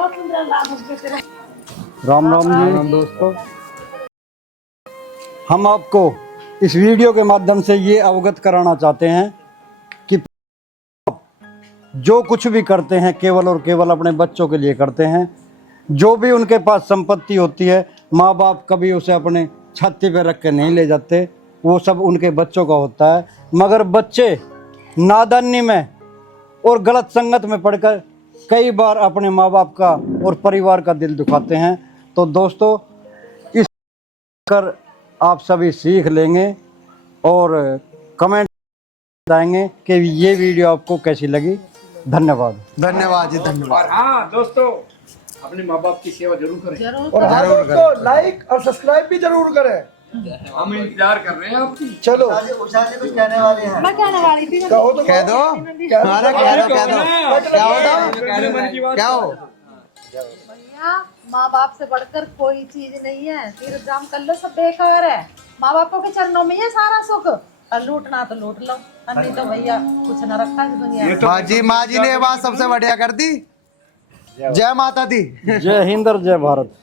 राम राम जी। राम दोस्तों, हम आपको इस वीडियो के माध्यम से ये अवगत कराना चाहते हैं कि जो कुछ भी करते हैं केवल और केवल अपने बच्चों के लिए करते हैं। जो भी उनके पास संपत्ति होती है, माँ बाप कभी उसे अपने छाती पे रख के नहीं ले जाते, वो सब उनके बच्चों का होता है। मगर बच्चे नादानी में और गलत संगत में पड़कर कई बार अपने माँ बाप का और परिवार का दिल दुखाते हैं। तो दोस्तों, इस कर आप सभी सीख लेंगे और कमेंट बताएंगे कि ये वीडियो आपको कैसी लगी। धन्यवाद। धन्यवाद जी, धन्यवाद। और हाँ दोस्तों, अपने माँ बाप की सेवा जरूर करें। और हाँ दोस्तों, लाइक और सब्सक्राइब भी जरूर करें। हम इंतजार कर रहे हैं आपकी। चलो उषा जी कुछ कहने वाले हैं। मैं कहने वाली थी, कहो तो कह दो। क्या हो? भैया माँ बाप से बढ़कर कोई चीज नहीं है, तीर्थ धाम कर लो सब बेकार है। माँ बापों के चरणों में है सारा सुख, और लूटना तो लूट लो, और नहीं तो भैया कुछ न रखा इस दुनिया में। माँ जी ने ये बात सबसे बढ़िया कर दी। जय माता दी। जय हिंद और जय भारत।